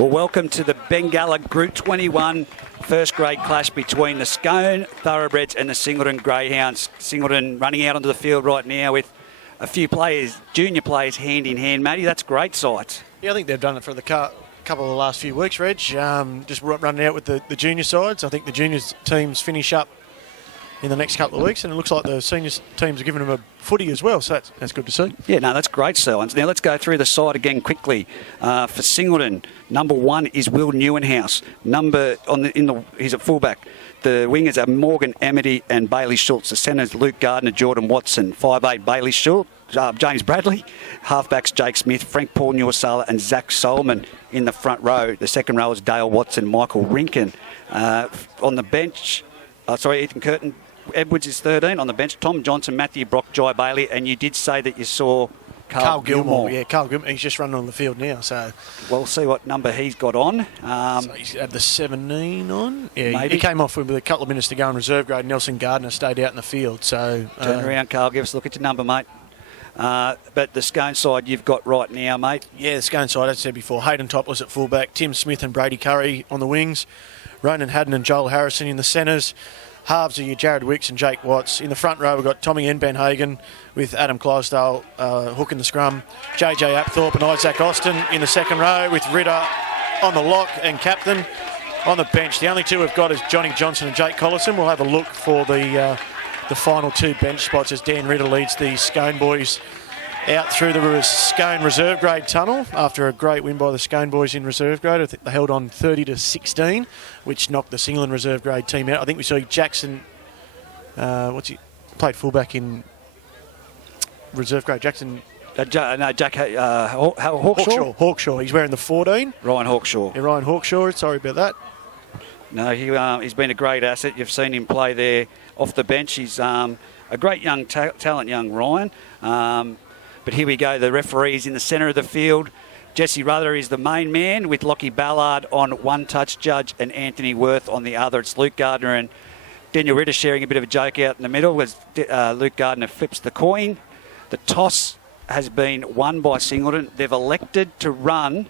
Well, welcome to the Bengalla Group 21 first grade clash between the Scone Thoroughbreds and the Singleton Greyhounds. Singleton running out onto the field right now with a few players, junior players, hand in hand. Matty, that's great sight. Yeah, I think they've done it for the couple of the last few weeks, Reg. Just running out with the junior sides. I think the juniors teams finish up in the next couple of weeks, and it looks like the seniors teams are giving them a footy as well, so that's good to see. Yeah, no, that's great signs. Now let's go through the side again quickly. For Singleton, number 1 is Will Newenhouse. He's at fullback. The wingers are Morgan Amity and Bailey Schultz. The centres, Luke Gardner, Jordan Watson. 5'8", Bailey Schultz. James Bradley. Halfbacks, Jake Smith, Frank Paul Nuwasala and Zach Solomon in the front row. The second row is Dale Watson, Michael Rinkin. On the bench, Ethan Curtin. Edwards is 13 on the bench. Tom Johnson, Matthew Brock, Jai Bailey, and you did say that you saw Carl Gilmore. Yeah, Carl Gilmore. He's just running on the field now. So we'll see what number he's got on. So he's had the 17 on. Yeah, maybe. He came off with a couple of minutes to go in reserve grade. Nelson Gardner stayed out in the field. So turn around, Carl. Give us a look at your number, mate. But the Scone side you've got right now, mate. Yeah, the Scone side, as I said before, Hayden Topless at fullback, Tim Smith and Brady Curry on the wings, Ronan Haddon and Joel Harrison in the centres. Halves are your Jared Wicks and Jake Watts. In the front row, we've got Tommy and Ben Hagan with Adam Clydesdale hook in the scrum. JJ Apthorpe and Isaac Austin in the second row with Ritter on the lock and captain. On the bench, the only two we've got is Johnny Johnson and Jake Collison. We'll have a look for the final two bench spots as Dan Ritter leads the Scone boys out through the Scone reserve grade tunnel after a great win by the Scone boys in reserve grade. I think they held on 30-16, which knocked the Singleton reserve grade team out. I think we saw Jackson, played fullback in reserve grade. Jackson. Jack Hawkshaw. Hawkshaw. He's wearing the 14. Ryan Hawkshaw. Yeah, Ryan Hawkshaw. Sorry about that. No, he's been a great asset. You've seen him play there off the bench. He's a great young talent, young Ryan. But here we go, the referees in the centre of the field. Jesse Ruther is the main man with Lockie Ballard on one touch judge and Anthony Worth on the other. It's Luke Gardner and Daniel Ritter sharing a bit of a joke out in the middle as Luke Gardner flips the coin. The toss has been won by Singleton. They've elected to run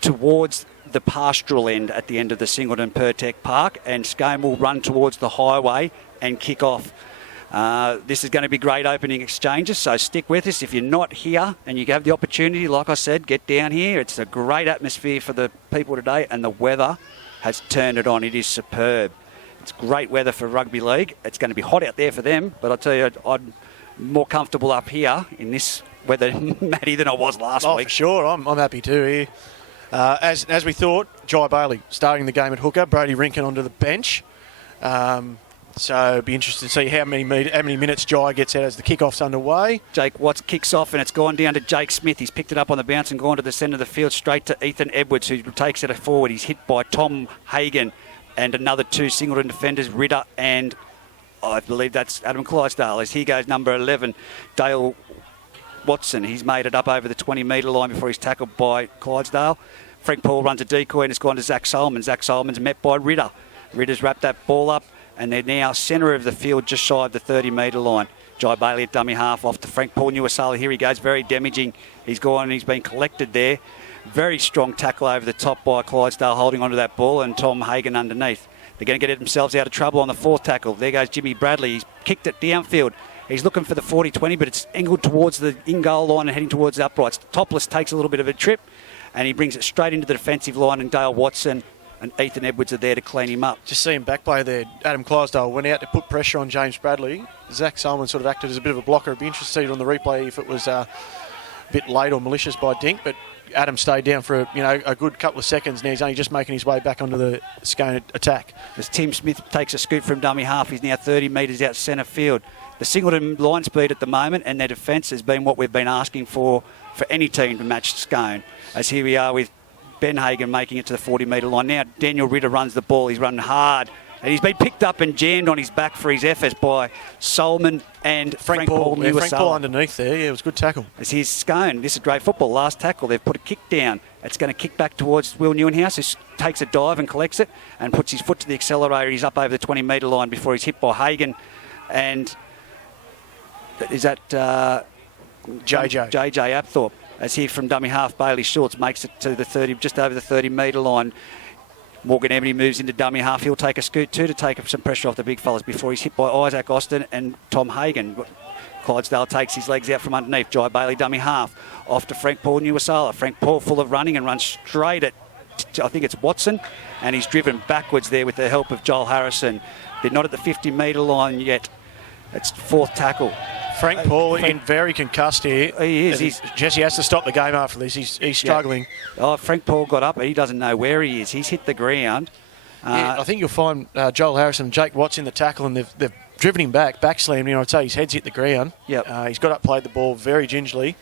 towards the pastoral end at the end of the Singleton Pirtek Park, and Scone will run towards the highway and kick off. This is going to be great opening exchanges, so stick with us. If you're not here and you have the opportunity, like I said, get down here. It's a great atmosphere for the people today, and the weather has turned it on. It is superb. It's great weather for rugby league. It's going to be hot out there for them, but I tell you, I'm more comfortable up here in this weather, Matty, than I was last week. For sure. I'm happy too here. As we thought, Jai Bailey starting the game at hooker, Brady Rinkin onto the bench. So it'd be interesting to see how many minutes Jai gets out as the kickoff's underway. Jake Watts kicks off and it's gone down to Jake Smith. He's picked it up on the bounce and gone to the centre of the field straight to Ethan Edwards, who takes it forward. He's hit by Tom Hagan and another two Singleton defenders, Ritter and I believe that's Adam Clydesdale. As here goes number 11, Dale Watson. He's made it up over the 20-metre line before he's tackled by Clydesdale. Frank Paul runs a decoy and it's gone to Zach Solomon. Zach Solomon's met by Ritter. Ritter's wrapped that ball up, and they're now centre of the field just shy of the 30-metre line. Jai Bailey at dummy half off to Frank Paul Nuwasala. Here he goes, very damaging. He's gone and he's been collected there. Very strong tackle over the top by Clydesdale holding onto that ball, and Tom Hagan underneath. They're going to get themselves out of trouble on the fourth tackle. There goes Jimmy Bradley. He's kicked it downfield. He's looking for the 40-20, but it's angled towards the in-goal line and heading towards the uprights. Topless takes a little bit of a trip, and he brings it straight into the defensive line, and Dale Watson and Ethan Edwards are there to clean him up. Just seeing back play there, Adam Clydesdale went out to put pressure on James Bradley. Zach Solomon sort of acted as a bit of a blocker. It'd be interesting to see on the replay if it was a bit late or malicious by Dink, but Adam stayed down for a good couple of seconds. Now he's only just making his way back onto the Scone attack. As Tim Smith takes a scoop from dummy half, he's now 30 metres out centre field. The Singleton line speed at the moment and their defence has been what we've been asking for any team to match Scone. As here we are with Ben Hagan making it to the 40-metre line. Now Daniel Ritter runs the ball. He's running hard. And he's been picked up and jammed on his back for his efforts by Solomon and Frank Paul Nuwasala. Frank Paul underneath there. Yeah, it was a good tackle. As here's Scone. This is great football. Last tackle. They've put a kick down. It's going to kick back towards Will Newenhouse, who takes a dive and collects it and puts his foot to the accelerator. He's up over the 20-metre line before he's hit by Hagan. And is that JJ Apthorpe? as here from dummy half, Bailey Schultz makes it to the 30, just over the 30-metre line. Morgan Ebony moves into dummy half. He'll take a scoot too to take some pressure off the big fellas before he's hit by Isaac Austin and Tom Hagan. Clydesdale takes his legs out from underneath. Jai Bailey dummy half. Off to Frank Paul Nuwasala. Frank Paul full of running and runs straight at, I think it's Watson, and he's driven backwards there with the help of Joel Harrison. They're not at the 50-metre line yet. It's fourth tackle. Frank Paul in very concussed here. He is. Jesse has to stop the game after this. He's struggling. Yeah. Oh, Frank Paul got up, but he doesn't know where he is. He's hit the ground. I think you'll find Joel Harrison and Jake Watts in the tackle, and they've driven him back slammed him. I'd say his head's hit the ground. Yep. He's got up, played the ball very gingerly,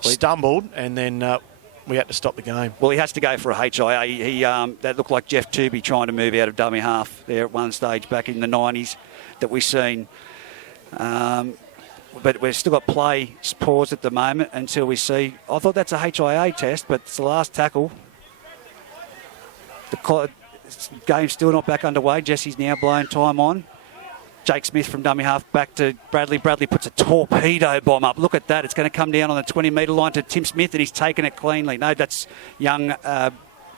stumbled, and then we had to stop the game. Well, he has to go for a HIA. He that looked like Jeff Tooby trying to move out of dummy half there at one stage back in the 90s that we've seen. But we've still got play paused at the moment until we see. I thought that's a HIA test, but it's the last tackle. The game's still not back underway. Jesse's now blowing time on. Jake Smith from dummy half back to Bradley. Bradley puts a torpedo bomb up. Look at that. It's going to come down on the 20-metre line to Tim Smith, and he's taken it cleanly. No, that's young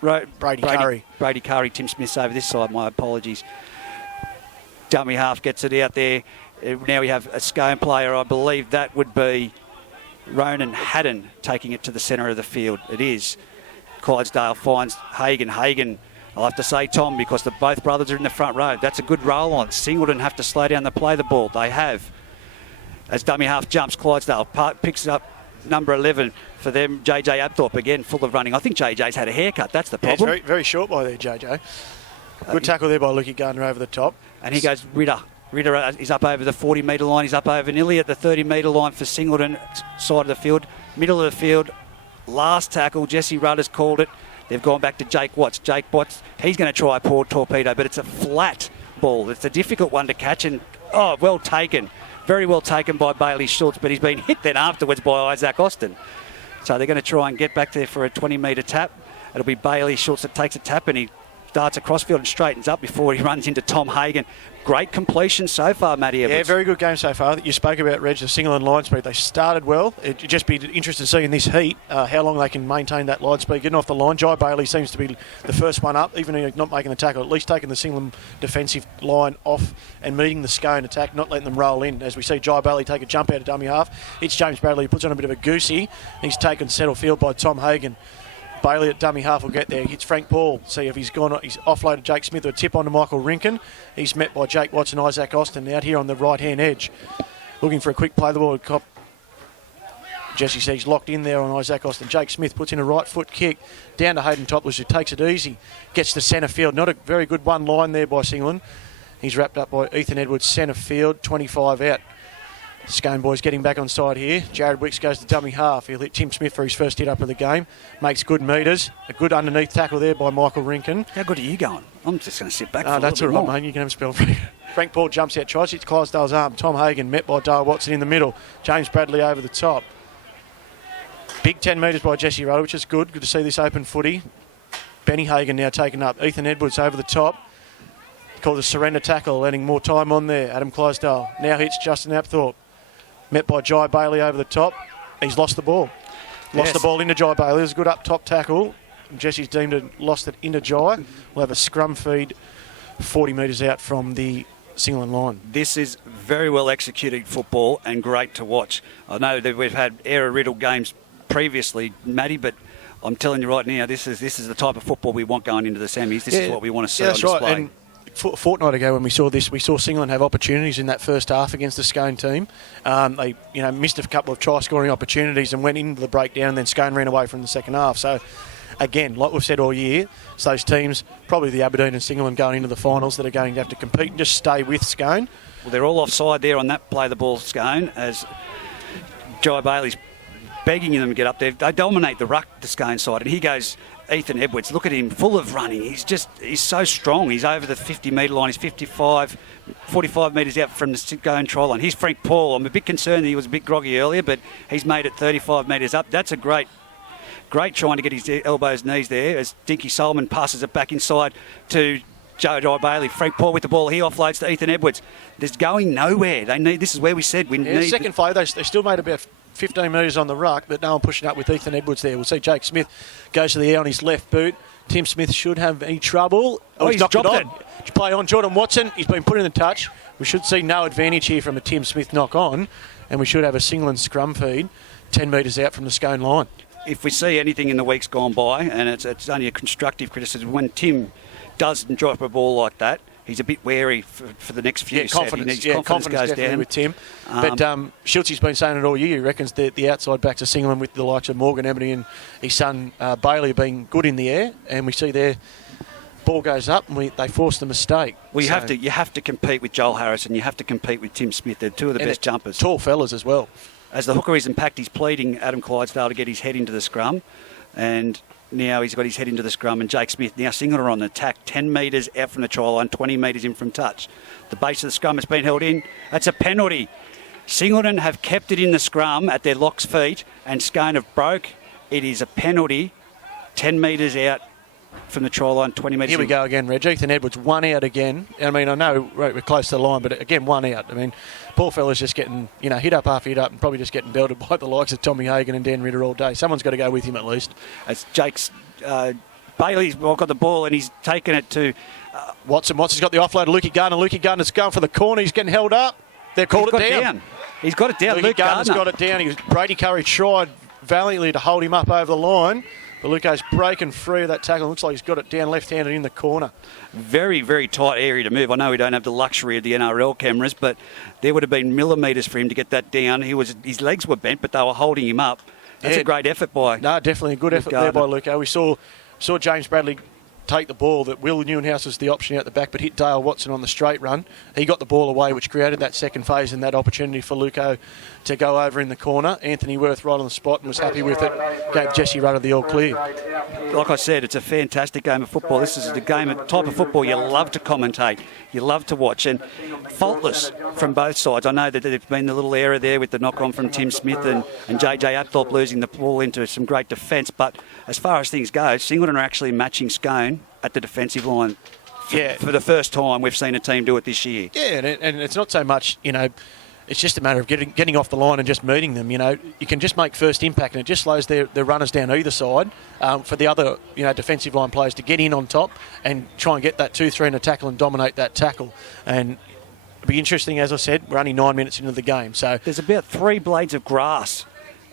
Brady Curry. Brady Curry. Tim Smith's over this side. My apologies. Dummy half gets it out there. Now we have a Scone player. I believe that would be Ronan Haddon taking it to the centre of the field. It is. Clydesdale finds Hagan. Hagan, I'll have to say Tom, because both brothers are in the front row. That's a good roll on. Singleton have to slow down to play the ball. They have. As dummy half jumps, Clydesdale picks it up. Number 11 for them, JJ Abthorpe, again full of running. I think JJ's had a haircut. That's the problem. Yeah, it's very short by there, JJ. Good tackle there by Lukey Gardner over the top. And he goes Ritter. Ritter is up over the 40-metre line. He's up over nearly at the 30-metre line for Singleton, side of the field. Middle of the field, last tackle. Jesse Rudder's called it. They've gone back to Jake Watts. Jake Watts, he's going to try a poor torpedo, but it's a flat ball. It's a difficult one to catch, and, well taken. Very well taken by Bailey Schultz, but he's been hit then afterwards by Isaac Austin. So they're going to try and get back there for a 20-metre tap. It'll be Bailey Schultz that takes a tap, and he darts across field and straightens up before he runs into Tom Hagan. Great completion so far, Matty Evans. Yeah, very good game so far. You spoke about, Reg, the single and line speed. They started well. It'd just be interesting to see in this heat how long they can maintain that line speed. Getting off the line, Jai Bailey seems to be the first one up, even if he's not making the tackle, at least taking the single defensive line off and meeting the Scone attack, not letting them roll in. As we see Jai Bailey take a jump out of dummy half, it's James Bradley who puts on a bit of a goosey. He's taken settle field by Tom Hagan. Bailey at dummy half will get there. Hits Frank Paul. See if he's gone. He's offloaded Jake Smith with a tip onto Michael Rinkin. He's met by Jake Watts and Isaac Austin out here on the right-hand edge. Looking for a quick play. The ball. Jesse sees locked in there on Isaac Austin. Jake Smith puts in a right foot kick down to Hayden Topless, who takes it easy. Gets to centre field. Not a very good one line there by Singleton. He's wrapped up by Ethan Edwards, centre field. 25 out. Scone boys getting back on side here. Jared Wicks goes to dummy half. He'll hit Tim Smith for his first hit up of the game. Makes good metres. A good underneath tackle there by Michael Rinkin. How good are you going? I'm just going to sit back for a that's all right, mate. You can have a spell. Frank Paul jumps out, tries to hit Clydesdale's arm. Tom Hagan met by Dale Watson in the middle. James Bradley over the top. Big 10 metres by Jesse Rudder, which is good. Good to see this open footy. Benny Hagan now taken up. Ethan Edwards over the top. Called a surrender tackle, letting more time on there. Adam Clydesdale now hits Justin Apthorpe. Met by Jai Bailey over the top. He's lost the ball. Lost the ball into Jai Bailey. It was a good up top tackle. Jesse's deemed it lost it into Jai. We'll have a scrum feed 40 metres out from the Singleton line. This is very well executed football and great to watch. I know that we've had error-riddled games previously, Matty, but I'm telling you right now, this is the type of football we want going into the semis. This is what we want to see on display. Right. And a fortnight ago when we saw this, we saw Singleton have opportunities in that first half against the Scone team. They missed a couple of try-scoring opportunities and went into the breakdown, and then Scone ran away from the second half. So, again, like we've said all year, it's those teams, probably the Aberdeen and Singleton going into the finals, that are going to have to compete and just stay with Scone. Well, they're all offside there on that play the ball Scone, as Jai Bailey's begging them to get up there. They dominate the ruck, the Scone side, and he goes... Ethan Edwards, look at him, full of running. He's so strong. He's over the 50-metre line. He's 45 metres out from the Scone try line. He's Frank Paul. I'm a bit concerned that he was a bit groggy earlier, but he's made it 35 metres up. That's a great trying to get his elbows, knees there as Dinky Solomon passes it back inside to Jai Bailey. Frank Paul with the ball. He offloads to Ethan Edwards. There's going nowhere. This is where we said we need... Second play, they still made about 15 metres on the ruck, but no one pushing up with Ethan Edwards there. We'll see Jake Smith goes to the air on his left boot. Tim Smith should have any trouble. He's knocked it on. Play on Jordan Watson. He's been put in the touch. We should see no advantage here from a Tim Smith knock on, and we should have a Singleton scrum feed 10 metres out from the Scone line. If we see anything in the weeks gone by, and it's only a constructive criticism, when Tim doesn't drop a ball like that, he's a bit wary for the next few sets. Confidence goes definitely down with Tim. But Schultze's been saying it all year. He reckons the outside backs of Singleton with the likes of Morgan Ebony and his son Bailey being good in the air, and we see their ball goes up and they force the mistake. Well, you have to compete with Joel Harrison. You have to compete with Tim Smith. They're two of the best jumpers. Tall fellas as well. As the hooker is impact, he's pleading Adam Clydesdale to get his head into the scrum, and now he's got his head into the scrum, and Jake Smith now Singleton on the attack, 10 metres out from the try line, 20 metres in from touch. The base of the scrum has been held in. That's a penalty. Singleton have kept it in the scrum at their locks feet, and Scone have broke. It is a penalty, 10 metres out from the try line, 20 metres Here we go again, Reg. Ethan Edwards, one out again. I mean, I know we're close to the line, but again, one out. I mean, poor fella's just getting, hit up after hit up and probably just getting belted by the likes of Tommy Hagan and Dan Ritter all day. Someone's got to go with him at least. It's Jake's... Bailey's got the ball and he's taken it to... Watson. Watson's got the offload to Lukey Gardner. Lukey Gardner's going for the corner. He's getting held up. They've called it down. He's got it down. Luke Gardner's got it down. Brady Curry tried valiantly to hold him up over the line. But Luko's breaking free of that tackle. Looks like he's got it down left-handed in the corner. Very, very tight area to move. I know we don't have the luxury of the NRL cameras, but there would have been millimetres for him to get that down. His legs were bent, but they were holding him up. That's a great effort by... No, definitely a good effort there by Luko. We saw James Bradley take the ball that Will Newenhouse was the option out the back, but hit Dale Watson on the straight run. He got the ball away, which created that second phase and that opportunity for Luko to go over in the corner. Anthony Worth right on the spot and was happy with it. Gave Jesse Rudder the all clear. Like I said, it's a fantastic game of football. This is the type of football you love to commentate, you love to watch, and faultless from both sides. I know that there's been a little error there with the knock-on from Tim Smith and JJ Apthorpe losing the ball into some great defence, but as far as things go, Singleton are actually matching Scone at the defensive line. For the first time we've seen a team do it this year. Yeah, and it's not so much, it's just a matter of getting off the line and just meeting them. You can just make first impact, and it just slows their runners down either side for the other defensive line players to get in on top and try and get that 2-3 in a tackle and dominate that tackle. And it'll be interesting, as I said, we're only 9 minutes into the game. So there's about 3 blades of grass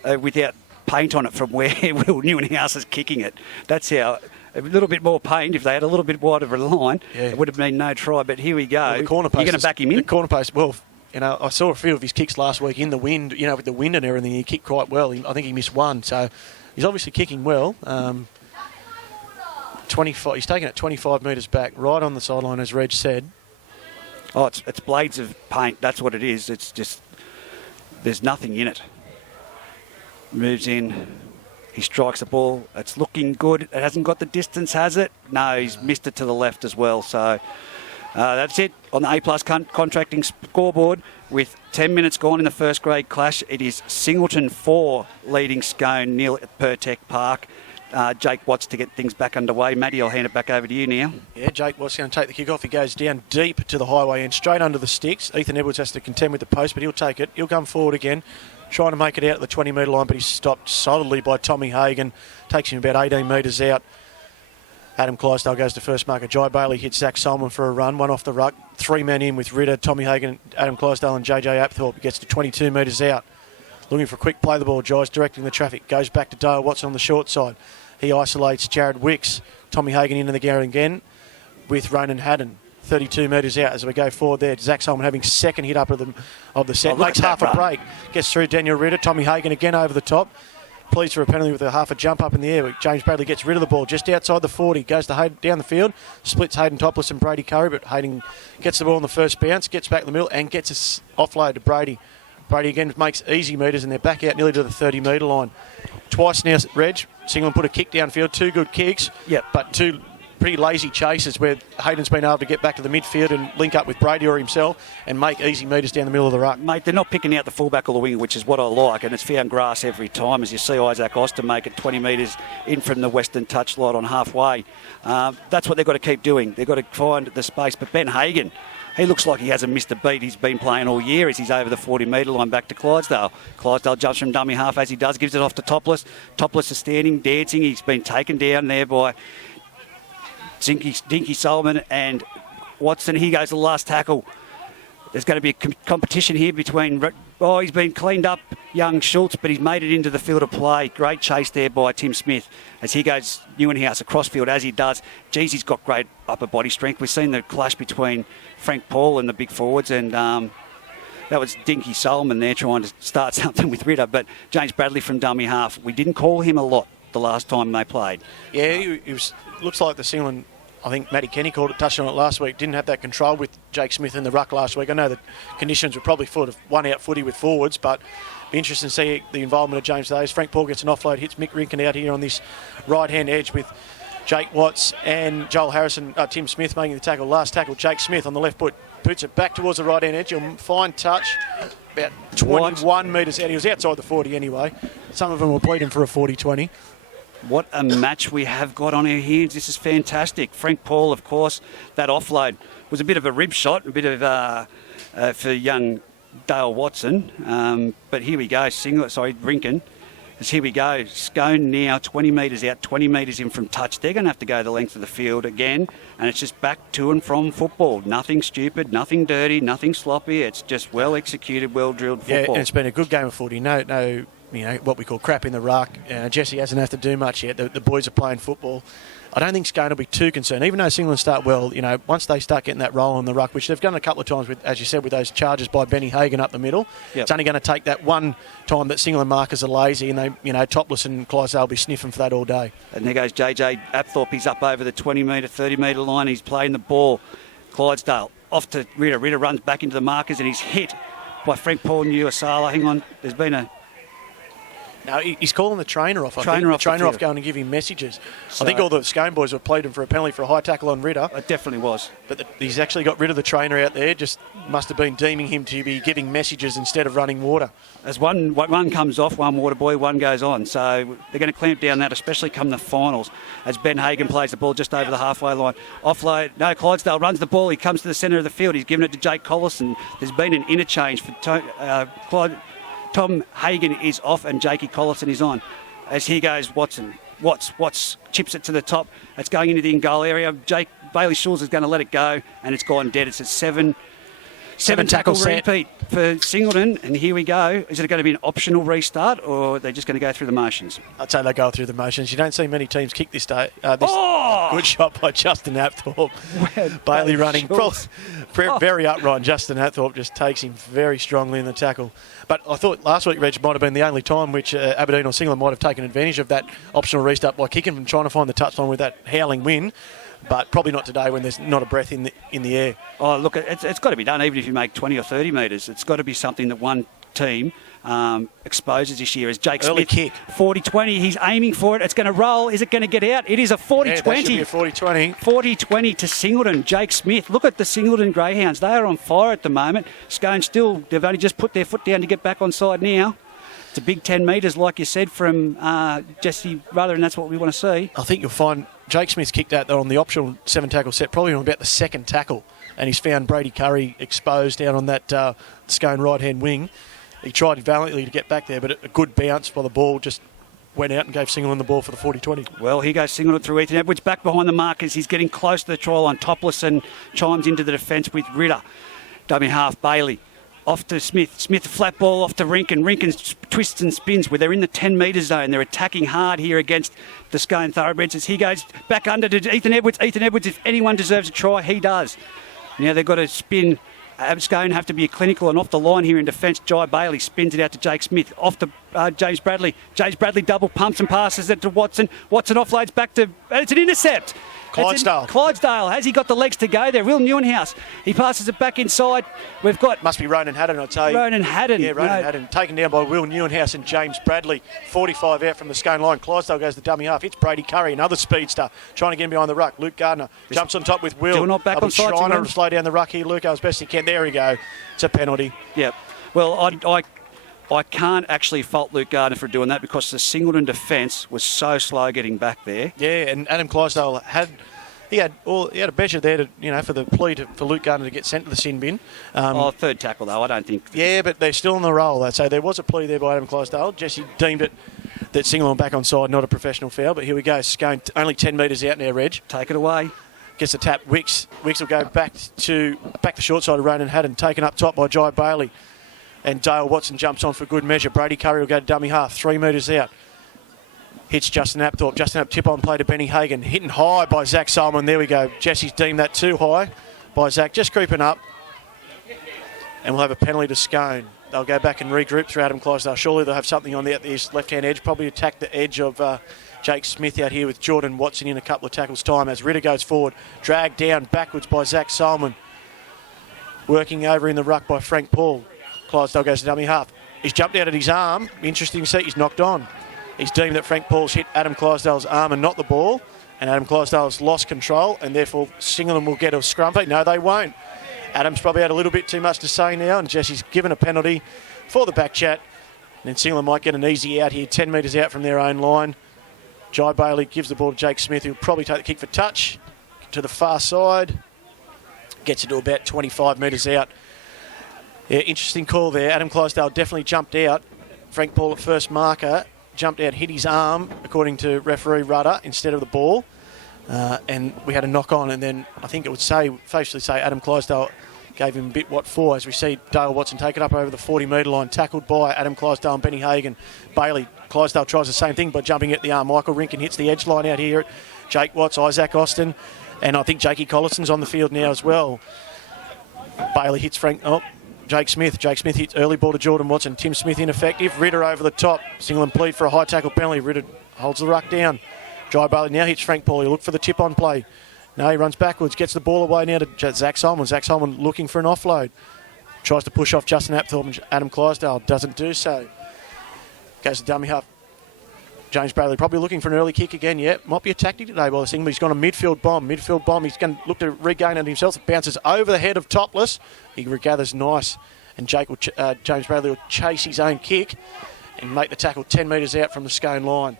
without paint on it from where Will Newenhouse is kicking it. That's how... A little bit more paint. If they had a little bit wider of a line, it would have been no try. But here we go. Well, the corner post, you're going to back him in? The corner post, well, I saw a few of his kicks last week in the wind, with the wind and everything. He kicked quite well. I think he missed one. So he's obviously kicking well. 25. He's taken it 25 metres back, right on the sideline, as Reg said. Oh, it's blades of paint. That's what it is. It's just, there's nothing in it. Moves in. He strikes the ball. It's looking good. It hasn't got the distance, has it? No, he's missed it to the left as well. So that's it on the A-plus contracting scoreboard. With 10 minutes gone in the first grade clash, it is Singleton 4 leading Scone nil at Pirtek Park. Jake Watts to get things back underway. Matty, I'll hand it back over to you now. Yeah, Jake Watts going to take the kick off. He goes down deep to the highway end, straight under the sticks. Ethan Edwards has to contend with the post, but he'll take it. He'll come forward again, trying to make it out at the 20-metre line, but he's stopped solidly by Tommy Hagan. Takes him about 18 metres out. Adam Clydesdale goes to first marker. Jai Bailey hits Zach Solomon for a run. One off the ruck. 3 men in with Ritter, Tommy Hagan, Adam Clydesdale and JJ Apthorpe. He gets to 22 metres out. Looking for a quick play the ball. Jai's directing the traffic. Goes back to Dale Watson on the short side. He isolates Jared Wicks. Tommy Hagan into the gear again with Ronan Haddon. 32 metres out as we go forward there. Zach Solomon having second hit up of the set. Makes half a break. Gets through Daniel Ritter. Tommy Hagan again over the top. Pleads for a penalty with a half a jump up in the air. James Bradley gets rid of the ball just outside the 40. Goes to Hayden, down the field. Splits Hayden Topless and Brady Curry, but Hayden gets the ball on the first bounce. Gets back in the middle and gets a offload to Brady. Brady again makes easy metres and they're back out nearly to the 30-metre line. Twice now, Reg. Singleton put a kick downfield. 2 good kicks, but 2 pretty lazy chases where Hayden's been able to get back to the midfield and link up with Brady or himself and make easy metres down the middle of the ruck. Mate, they're not picking out the fullback or the winger, which is what I like, and it's found grass every time, as you see Isaac Oster make it 20 metres in from the western touchline on halfway. That's what they've got to keep doing. They've got to find the space. But Ben Hagan, He looks like he hasn't missed a beat. He's been playing all year as he's over the 40-metre line back to Clydesdale. Clydesdale jumps from dummy half as he does, gives it off to Topless. Topless is standing, dancing. He's been taken down there by Dinky Solomon and Watson. He goes to the last tackle. There's going to be a competition here between... Oh, he's been cleaned up, young Schultz, but he's made it into the field of play. Great chase there by Tim Smith as he goes Newenhouse across field as he does. Geez, he's got great upper body strength. We've seen the clash between Frank Paul and the big forwards, and that was Dinky Solomon there trying to start something with Ritter. But James Bradley from dummy half, we didn't call him a lot the last time they played. Yeah, he was. Looks like the Singleton, I think Matty Kenny touched on it last week, didn't have that control with Jake Smith in the ruck last week. I know the conditions were probably full of one-out footy with forwards, but be interesting to see the involvement of James Days. Frank Paul gets an offload, hits Mick Rinkin out here on this right-hand edge with Jake Watts and Joel Harrison, Tim Smith making the tackle. Last tackle, Jake Smith on the left foot, puts it back towards the right-hand edge. You'll find touch about 21 metres out. He was outside the 40 anyway. Some of them were pleading for a 40-20. What a match we have got on our hands. This is fantastic. Frank Paul, of course, that offload was a bit of a rib shot, a bit of for young Dale Watson. But here we go, Rinkin. Here we go. Scone now 20 metres out, 20 metres in from touch. They're going to have to go the length of the field again. And it's just back to and from football. Nothing stupid, nothing dirty, nothing sloppy. It's just well executed, well drilled football. Yeah, and it's been a good game of footy. No, what we call crap in the ruck. Jesse hasn't had to do much yet. The boys are playing football. I don't think Scone will be too concerned. Even though Singleton start well, once they start getting that roll in the ruck, which they've done a couple of times, with, as you said, with those charges by Benny Hagan up the middle, It's only going to take that one time that Singleton markers are lazy and they, Topless and Clydesdale will be sniffing for that all day. And there goes JJ Apthorpe. He's up over the 20-metre, 30-metre line. He's playing the ball. Clydesdale off to Ritter. Ritter runs back into the markers and he's hit by Frank Paul Nuasala. Hang on, there's been a... No, he's calling the trainer off. Trainer off going to give him messages. So, I think all the Scone boys have pleaded for a penalty for a high tackle on Ritter. It definitely was. But he's actually got rid of the trainer out there. Just must have been deeming him to be giving messages instead of running water. As one comes off, one water boy, one goes on. So they're going to clamp down that, especially come the finals, as Ben Hagan plays the ball just over the halfway line. Offload. No, Clydesdale runs the ball. He comes to the centre of the field. He's given it to Jake Collison. There's been an interchange for Tom Hagan is off and Jakey Collison is on. As here goes Watson. Watts chips it to the top. It's going into the in-goal area. Bailey Schulz is going to let it go and it's gone dead. It's a seven tackle repeat for Singleton. And here we go. Is it going to be an optional restart or are they just going to go through the motions? I'd say they go through the motions. You don't see many teams kick this day. Good shot by Justin Apthorpe. Bailey running. Very upright. Justin Apthorpe just takes him very strongly in the tackle. But I thought last week, Reg, might have been the only time which Aberdeen or Singleton might have taken advantage of that optional restart by kicking and trying to find the touchline with that howling wind. But probably not today when there's not a breath in the air. Oh, look, it's got to be done even if you make 20 or 30 metres. It's got to be something that one team exposes this year. As Jake Early Smith, kick. 40-20, he's aiming for it. It's going to roll. Is it going to get out? It is a 40-20. Yeah, that should be a 40-20. 40-20 to Singleton. Jake Smith. Look at the Singleton Greyhounds. They are on fire at the moment. Scone still, they've only just put their foot down to get back on side now. It's a big 10 metres, like you said, from Jesse Ruther, and that's what we want to see. I think you'll find Jake Smith's kicked out there on the optional 7-tackle set, probably on about the second tackle, and he's found Brady Curry exposed down on that Scone right-hand wing. He tried valiantly to get back there, but a good bounce while the ball just went out and gave Singleton the ball for the 40-20. Well, here goes Singleton through Ethan Edwards, back behind the markers. He's getting close to the try line. Topless and chimes into the defence with Ritter. Dummy half, Bailey. Off to Smith. Smith, flat ball off to Rinkin. Rinkin twists and spins where they're in the 10-metre zone. They're attacking hard here against the Scone Thoroughbreds as he goes back under to Ethan Edwards. Ethan Edwards, if anyone deserves a try, he does. Now they've got to spin. Scone have to be clinical and off the line here in defence. Jai Bailey spins it out to Jake Smith. Off to James Bradley. James Bradley double pumps and passes it to Watson. Watson offloads back to... It's an intercept. Clydesdale. Has he got the legs to go there? Will Newenhouse. He passes it back inside. We've got... Must be Ronan Haddon, I'd say. Ronan Haddon. Yeah, Ronan Haddon. Taken down by Will Newenhouse and James Bradley. 45 out from the Scone line. Clydesdale goes to the dummy half. Hits Brady Curry, another speedster. Trying to get him behind the ruck. Luke Gardner jumps on top with Will. Still not back on side. Trying to slow down the ruck here. Luke as best he can. There we go. It's a penalty. Yep. Well, I can't actually fault Luke Gardner for doing that because the Singleton defence was so slow getting back there. Yeah, and Adam Clydesdale had He had a measure there to, for the plea for Luke Gardner to get sent to the sin bin. Third tackle though, I don't think. Yeah, but they're still on the roll. So there was a plea there by Adam Clydesdale. Jesse deemed it that Singleton back on side, not a professional foul. But here we go. Scone only 10 metres out now, Reg. Take it away. Gets the tap. Wicks will go back the short side of Ronan Haddon, taken up top by Jai Bailey. And Dale Watson jumps on for good measure. Brady Curry will go to dummy half, 3 metres out. Hits Justin Apthorpe. Justin Apthorpe tip on play to Benny Hagan. Hitting high by Zach Solomon. There we go. Jesse's deemed that too high by Zach. Just creeping up. And we'll have a penalty to Scone. They'll go back and regroup through Adam Clydesdale. Surely they'll have something on this left-hand edge. Probably attack the edge of Jake Smith out here with Jordan Watson in a couple of tackles' time as Ritter goes forward. Dragged down backwards by Zach Solomon. Working over in the ruck by Frank Paul. Clydesdale goes to dummy half. He's jumped out at his arm. Interesting to see. He's knocked on. He's deemed that Frank Paul's hit Adam Clydesdale's arm and not the ball. And Adam Clydesdale's lost control, and therefore Singleton will get a scrumpy. No, they won't. Adam's probably had a little bit too much to say now, and Jesse's given a penalty for the back chat. And then Singleton might get an easy out here, 10 metres out from their own line. Jai Bailey gives the ball to Jake Smith, who'll probably take the kick for touch to the far side. Gets it to about 25 metres out. Yeah, interesting call there. Adam Clydesdale definitely jumped out. Frank Paul at first marker. Jumped out, hit his arm, according to referee Rudder, instead of the ball. And we had a knock on, and then I think it would facially say Adam Clydesdale gave him a bit what for, as we see Dale Watson take it up over the 40-metre line, tackled by Adam Clydesdale and Benny Hagan. Bailey, Clydesdale tries the same thing by jumping at the arm. Michael Rinkin hits the edge line out here. Jake Watts, Isaac Austin, and I think Jakey Collison's on the field now as well. Bailey hits Jake Smith. Jake Smith hits early ball to Jordan Watson. Tim Smith ineffective. Ritter over the top. Singleton plead for a high tackle penalty. Ritter holds the ruck down. Jai Bailey now hits Frank Paul. He'll look for the tip on play. No, he runs backwards. Gets the ball away now to Zach Solomon. Zach Solomon looking for an offload. Tries to push off Justin Apthorpe and Adam Clydesdale. Doesn't do so. Goes to dummy half. James Bradley probably looking for an early kick again. Yeah, might be a tactic today by the thing, but he's gone a midfield bomb. He's going to look to regain it himself. It bounces over the head of Topless. He regathers nice. And James Bradley will chase his own kick and make the tackle 10 metres out from the Scone line.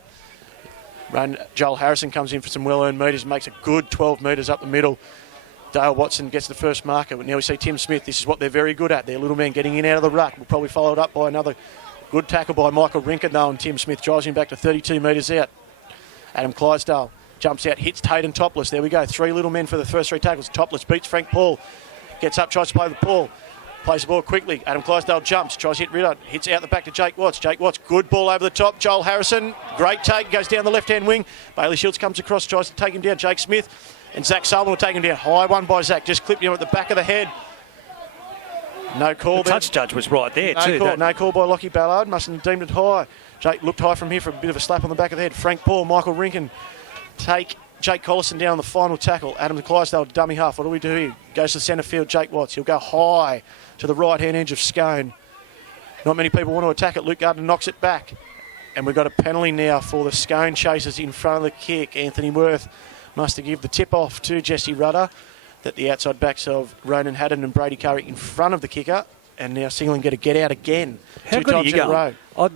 Joel Harrison comes in for some well-earned metres and makes a good 12 metres up the middle. Dale Watson gets the first marker. But now we see Tim Smith. This is what they're very good at. Their little man getting in out of the ruck. Will probably follow it up by another good tackle by Michael Rinkin, though, and Tim Smith drives him back to 32 metres out. Adam Clydesdale jumps out, hits Tate and Topless. There we go. 3 little men for the first 3 tackles. Topless beats Frank Paul. Gets up, tries to play the ball. Plays the ball quickly. Adam Clydesdale jumps, tries to hit Ritter. Hits out the back to Jake Watts. Jake Watts, good ball over the top. Joel Harrison, great take, goes down the left-hand wing. Bailey Shields comes across, tries to take him down. Jake Smith and Zach Solomon will take him down. High one by Zach, just clipped him at the back of the head. No call there. The touch judge was right there too. No call by Lockie Ballard. Mustn't have deemed it high. Jake looked high from here for a bit of a slap on the back of the head. Frank Paul, Michael Rinkin take Jake Collison down on the final tackle. Adam Clydesdale, dummy half. What do we do here? Goes to the centre field, Jake Watts. He'll go high to the right-hand edge of Scone. Not many people want to attack it. Luke Gardner knocks it back. And we've got a penalty now for the Scone chasers in front of the kick. Anthony Worth must have given the tip off to Jesse Rudder that the outside backs of Ronan Haddon and Brady Curry in front of the kicker. And now Singleton get a get out again. How 2 good times are you in a row.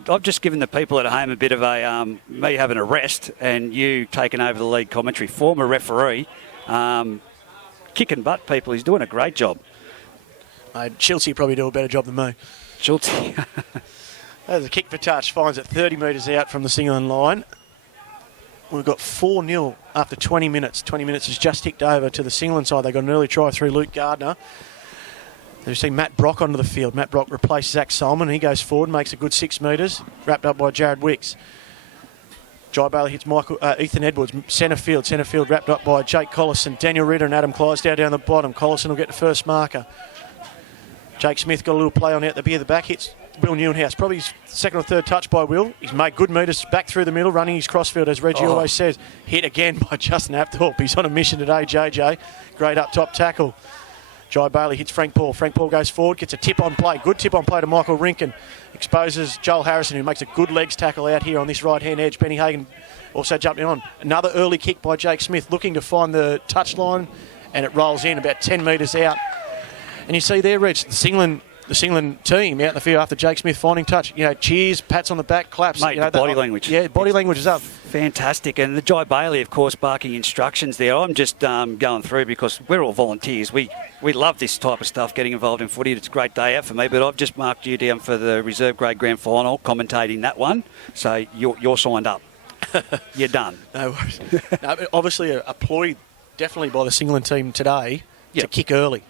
I've just given the people at home a bit of a me having a rest and you taking over the lead commentary. Former referee, kicking butt people. He's doing a great job. Chelsea probably do a better job than me. Chelsea. There's a kick for touch. Finds it 30 metres out from the Singleton line. We've got 4-0 after 20 minutes. 20 minutes has just ticked over to the Singleton side. They got an early try through Luke Gardner. They see Matt Brock onto the field. Matt Brock replaced Zach Solomon. He goes forward, makes a good 6 metres, wrapped up by Jared Wicks. Jai Bailey hits Ethan Edwards, centre field wrapped up by Jake Collison. Daniel Ritter and Adam Clydesdale down the bottom. Collison will get the first marker. Jake Smith got a little play on out the beer. The back hits Will Newhouse. Probably his second or third touch by Will. He's made good metres back through the middle, running his crossfield, as Reggie always says. Hit again by Justin Apthorpe. He's on a mission today, JJ. Great up top tackle. Jai Bailey hits Frank Paul. Frank Paul goes forward, gets a tip on play. Good tip on play to Michael Rinkin. Exposes Joel Harrison, who makes a good legs tackle out here on this right-hand edge. Benny Hagan also jumping on. Another early kick by Jake Smith, looking to find the touchline, and it rolls in about 10 metres out. And you see there, Reg, the the Singleton team out in the field after Jake Smith finding touch. Cheers, pats on the back, claps. Mate, the body language. Yeah, body language is up. Fantastic. And the Jai Bailey, of course, barking instructions there. I'm just going through because we're all volunteers. We love this type of stuff, getting involved in footy. It's a great day out for me, but I've just marked you down for the reserve grade grand final, commentating that one. So you're signed up. You're done. No worries. No, obviously a ploy definitely by the Singleton team today to kick early.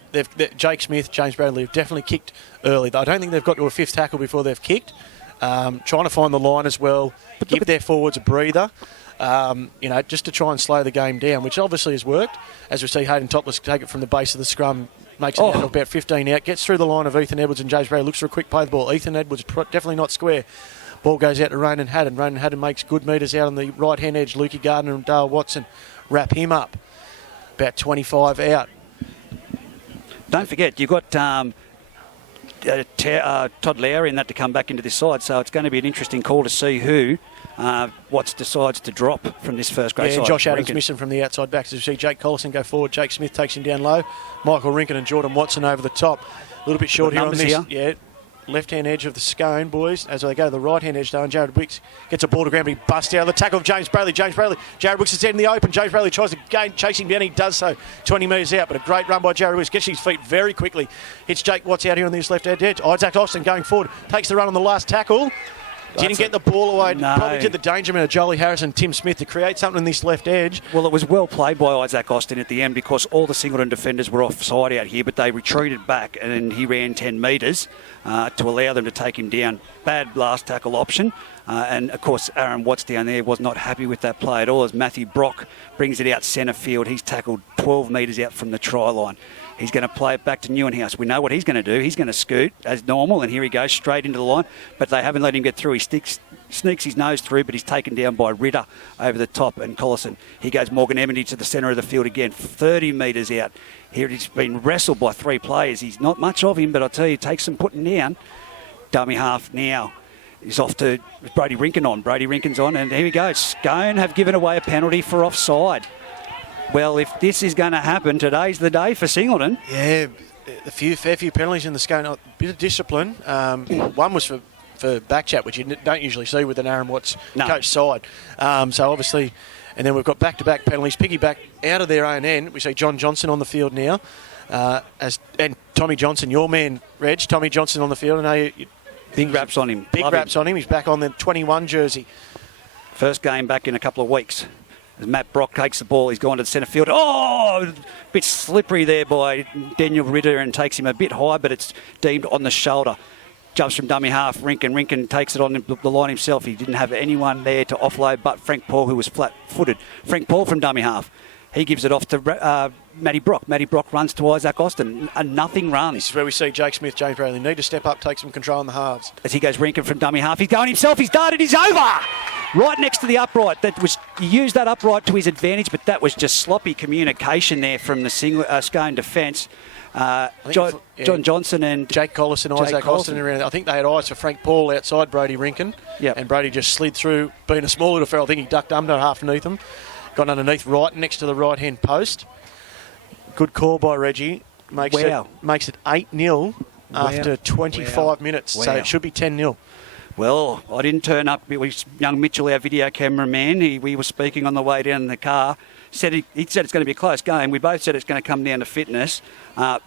Jake Smith, James Bradley have definitely kicked early. I don't think they've got to a fifth tackle before they've kicked. Trying to find the line as well, give their forwards a breather, just to try and slow the game down, which obviously has worked. As we see Hayden Topless take it from the base of the scrum, makes it down to about 15 out, gets through the line of Ethan Edwards and James Bradley, looks for a quick play of the ball. Ethan Edwards definitely not square. Ball goes out to Ronan Haddon. Ronan Haddon makes good metres out on the right-hand edge. Lukey Gardner and Dale Watson wrap him up. About 25 out. Don't forget, you've got Todd Lowry in that to come back into this side, so it's going to be an interesting call to see who Watts decides to drop from this first grade side. Josh Adams missing from the outside back. So you see Jake Collison go forward. Jake Smith takes him down low. Michael Rinkin and Jordan Watson over the top. A little bit short here on this. Here. Yeah. Left-hand edge of the Scone, boys, as they go to the right-hand edge, though, and Jared Wicks gets a ball to ground, but he busts out the tackle of James Bradley. Jared Wicks is dead in the open. James Bradley tries to chase him down. He does so 20 metres out, but a great run by Jared Wicks. Gets his feet very quickly. Hits Jake Watts out here on this left-hand edge. Isaac Austin going forward. Takes the run on the last tackle. Didn't get the ball away. No. Probably did the danger man of Jolie Harris and Tim Smith to create something in this left edge. Well, it was well played by Isaac Austin at the end because all the Singleton defenders were offside out here, but they retreated back and he ran 10 metres to allow them to take him down. Bad last tackle option. And, of course, Aaron Watts down there was not happy with that play at all as Matthew Brock brings it out centre field. He's tackled 12 metres out from the try line. He's going to play it back to Newenhouse. We know what he's going to do. He's going to scoot as normal, and here he goes straight into the line. But they haven't let him get through. He sneaks his nose through, but he's taken down by Ritter over the top and Collison. He goes Morgan Emity to the centre of the field again, 30 metres out. Here he's been wrestled by three players. He's not much of him, but I'll tell you, takes some putting down. Dummy half now. He's off to Brady Rinkin on. Brady Rinkin's on, and here we go. Scone have given away a penalty for offside. Well, if this is going to happen, today's the day for Singleton. Yeah, fair few penalties in the Scone. A bit of discipline. One was for back chat, which you don't usually see with an Aaron Watts coach side. So obviously, and then we've got back-to-back penalties. Piggyback out of their own end. We see John Johnson on the field now. And Tommy Johnson, your man, Reg. Tommy Johnson on the field. Big raps on him. Big raps on him. He's back on the 21 jersey. First game back in a couple of weeks. As Matt Brock takes the ball, he's gone to the centre field. Oh, a bit slippery there by Daniel Ritter and takes him a bit high, but it's deemed on the shoulder. Jumps from dummy half. Rinkin takes it on the line himself. He didn't have anyone there to offload but Frank Paul, who was flat-footed. Frank Paul from dummy half. He gives it off to Matty Brock. Matty Brock runs to Isaac Austin. A nothing run. This is where we see Jake Smith, James Bradley need to step up, take some control in the halves. As he goes Rinkin from dummy half. He's going himself. He's darted. He's over. Right next to the upright. He used that upright to his advantage, but that was just sloppy communication there from the Scone defence. John Johnson and Jake Collison, Isaac Austin around. I think they had eyes for Frank Paul outside Brady Rinkin. Yep. And Brady just slid through, being a small little fella. I think he ducked under half underneath him. Got underneath right next to the right-hand post. Good call by Reggie. Makes it 8-0 after 25 minutes. Wow. So it should be 10-0. Well, I didn't turn up. It was young Mitchell, our video cameraman. We were speaking on the way down in the car. He said it's going to be a close game. We both said it's going to come down to fitness. But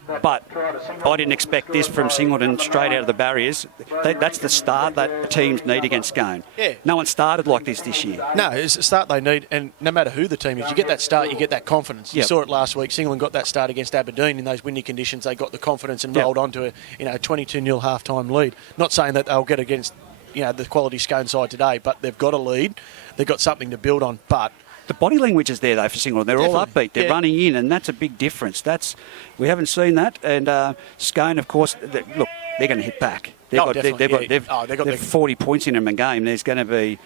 I didn't expect this from Singleton straight out of the barriers. That's the start that teams need against Scone. Yeah. No one started like this year. No, it's a start they need, and no matter who the team is, you get that start, you get that confidence. You saw it last week. Singleton got that start against Aberdeen in those windy conditions. They got the confidence and rolled on to a 22-0 half-time lead. Not saying that they'll get against the quality Scone side today, but they've got a lead. They've got something to build on, but the body language is there, though, for Singleton. They're all upbeat. They're running in, and that's a big difference. We haven't seen that. And Scone, of course, they're going to hit back. They've got 40 points in them a game. There's going to be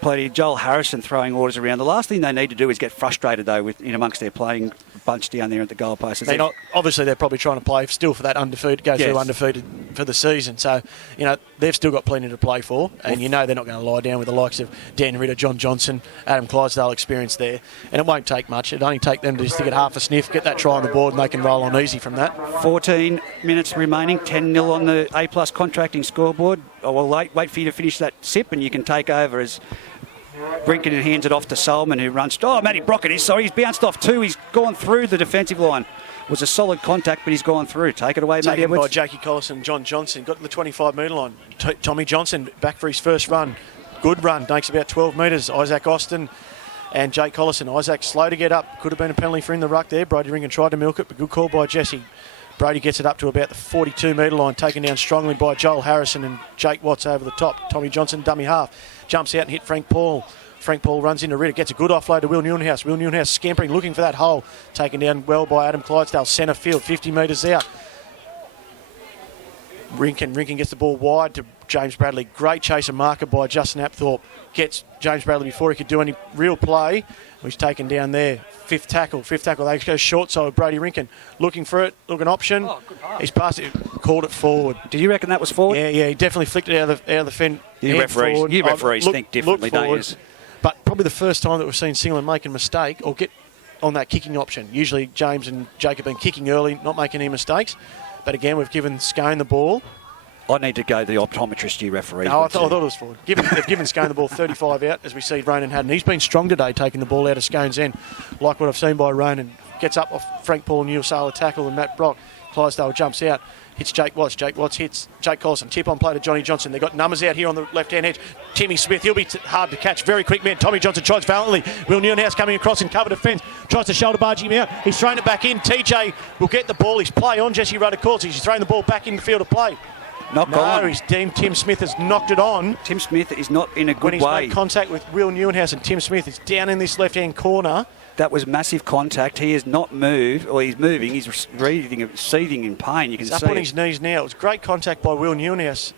plenty. Joel Harrison throwing orders around. The last thing they need to do is get frustrated, though, with in amongst their playing bunch down there at the goalpost. Obviously, they're probably trying to play still for that undefeated, through undefeated for the season. So, they've still got plenty to play for, and they're not going to lie down with the likes of Dan Ritter, John Johnson, Adam Clydesdale experience there. And it won't take much. It'll only take them just to get half a sniff, get that try on the board, and they can roll on easy from that. 14 minutes remaining, 10-0 on the A+ contracting scoreboard. Well, wait for you to finish that sip, and you can take over as Brinken hands it off to Solomon, who runs. Oh, Matty Brockett is sorry. He's bounced off too. He's gone through the defensive line. It was a solid contact, but he's gone through. Take it away, Matty Edwards. By Jakey Collison and John Johnson. Got to the 25-metre line. Tommy Johnson back for his first run. Good run. Takes about 12 metres. Isaac Austin and Jake Collison. Isaac slow to get up. Could have been a penalty for in the ruck there. Brody Ringen tried to milk it, but good call by Jesse. Brody gets it up to about the 42-metre line, taken down strongly by Joel Harrison and Jake Watts over the top. Tommy Johnson, dummy half, jumps out and hit Frank Paul. Frank Paul runs into Ritter, gets a good offload to Will Newhouse. Will Newhouse scampering, looking for that hole. Taken down well by Adam Clydesdale, centre field, 50 metres out. Rinkin gets the ball wide to James Bradley. Great chase and marker by Justin Apthorpe. Gets James Bradley before he could do any real play. He's taken down there. Fifth tackle. They go short side. Brady Rinkin looking for it. Looking option. He's passed it. Called it forward. Did you reckon that was forward? Yeah. He definitely flicked it out of the fence. You referees think differently, don't you? But probably the first time that we've seen Singleton make a mistake or get on that kicking option. Usually James and Jake have been kicking early, not making any mistakes. But again, we've given Scone the ball. I need to go the optometrist, you referee. No, I thought it was forward. They've given Scone the ball 35 out, as we see Ronan Haddon. He's been strong today, taking the ball out of Scone's end, like what I've seen by Ronan. Gets up off Frank Paul, Neil Saylor tackle, and Matt Brock. Clydesdale jumps out, hits Jake Watts. Jake Watts hits Jake Collison. Tip on play to Johnny Johnson. They've got numbers out here on the left-hand edge. Timmy Smith, he'll be hard to catch. Very quick man. Tommy Johnson tries valiantly. Will Newhouse coming across in cover defence. Tries to shoulder barge him out. He's thrown it back in. TJ will get the ball. He's play on. Jesse Rudder calls. He's thrown the ball back in the field of play. He's deemed Tim Smith has knocked it on. Tim Smith is not in a good way. When he's made contact with Will Newhouse and Tim Smith is down in this left-hand corner. That was massive contact. He has not moved, or he's moving. He's breathing, seething in pain. You can see up on his knees now. It was great contact by Will Newhouse.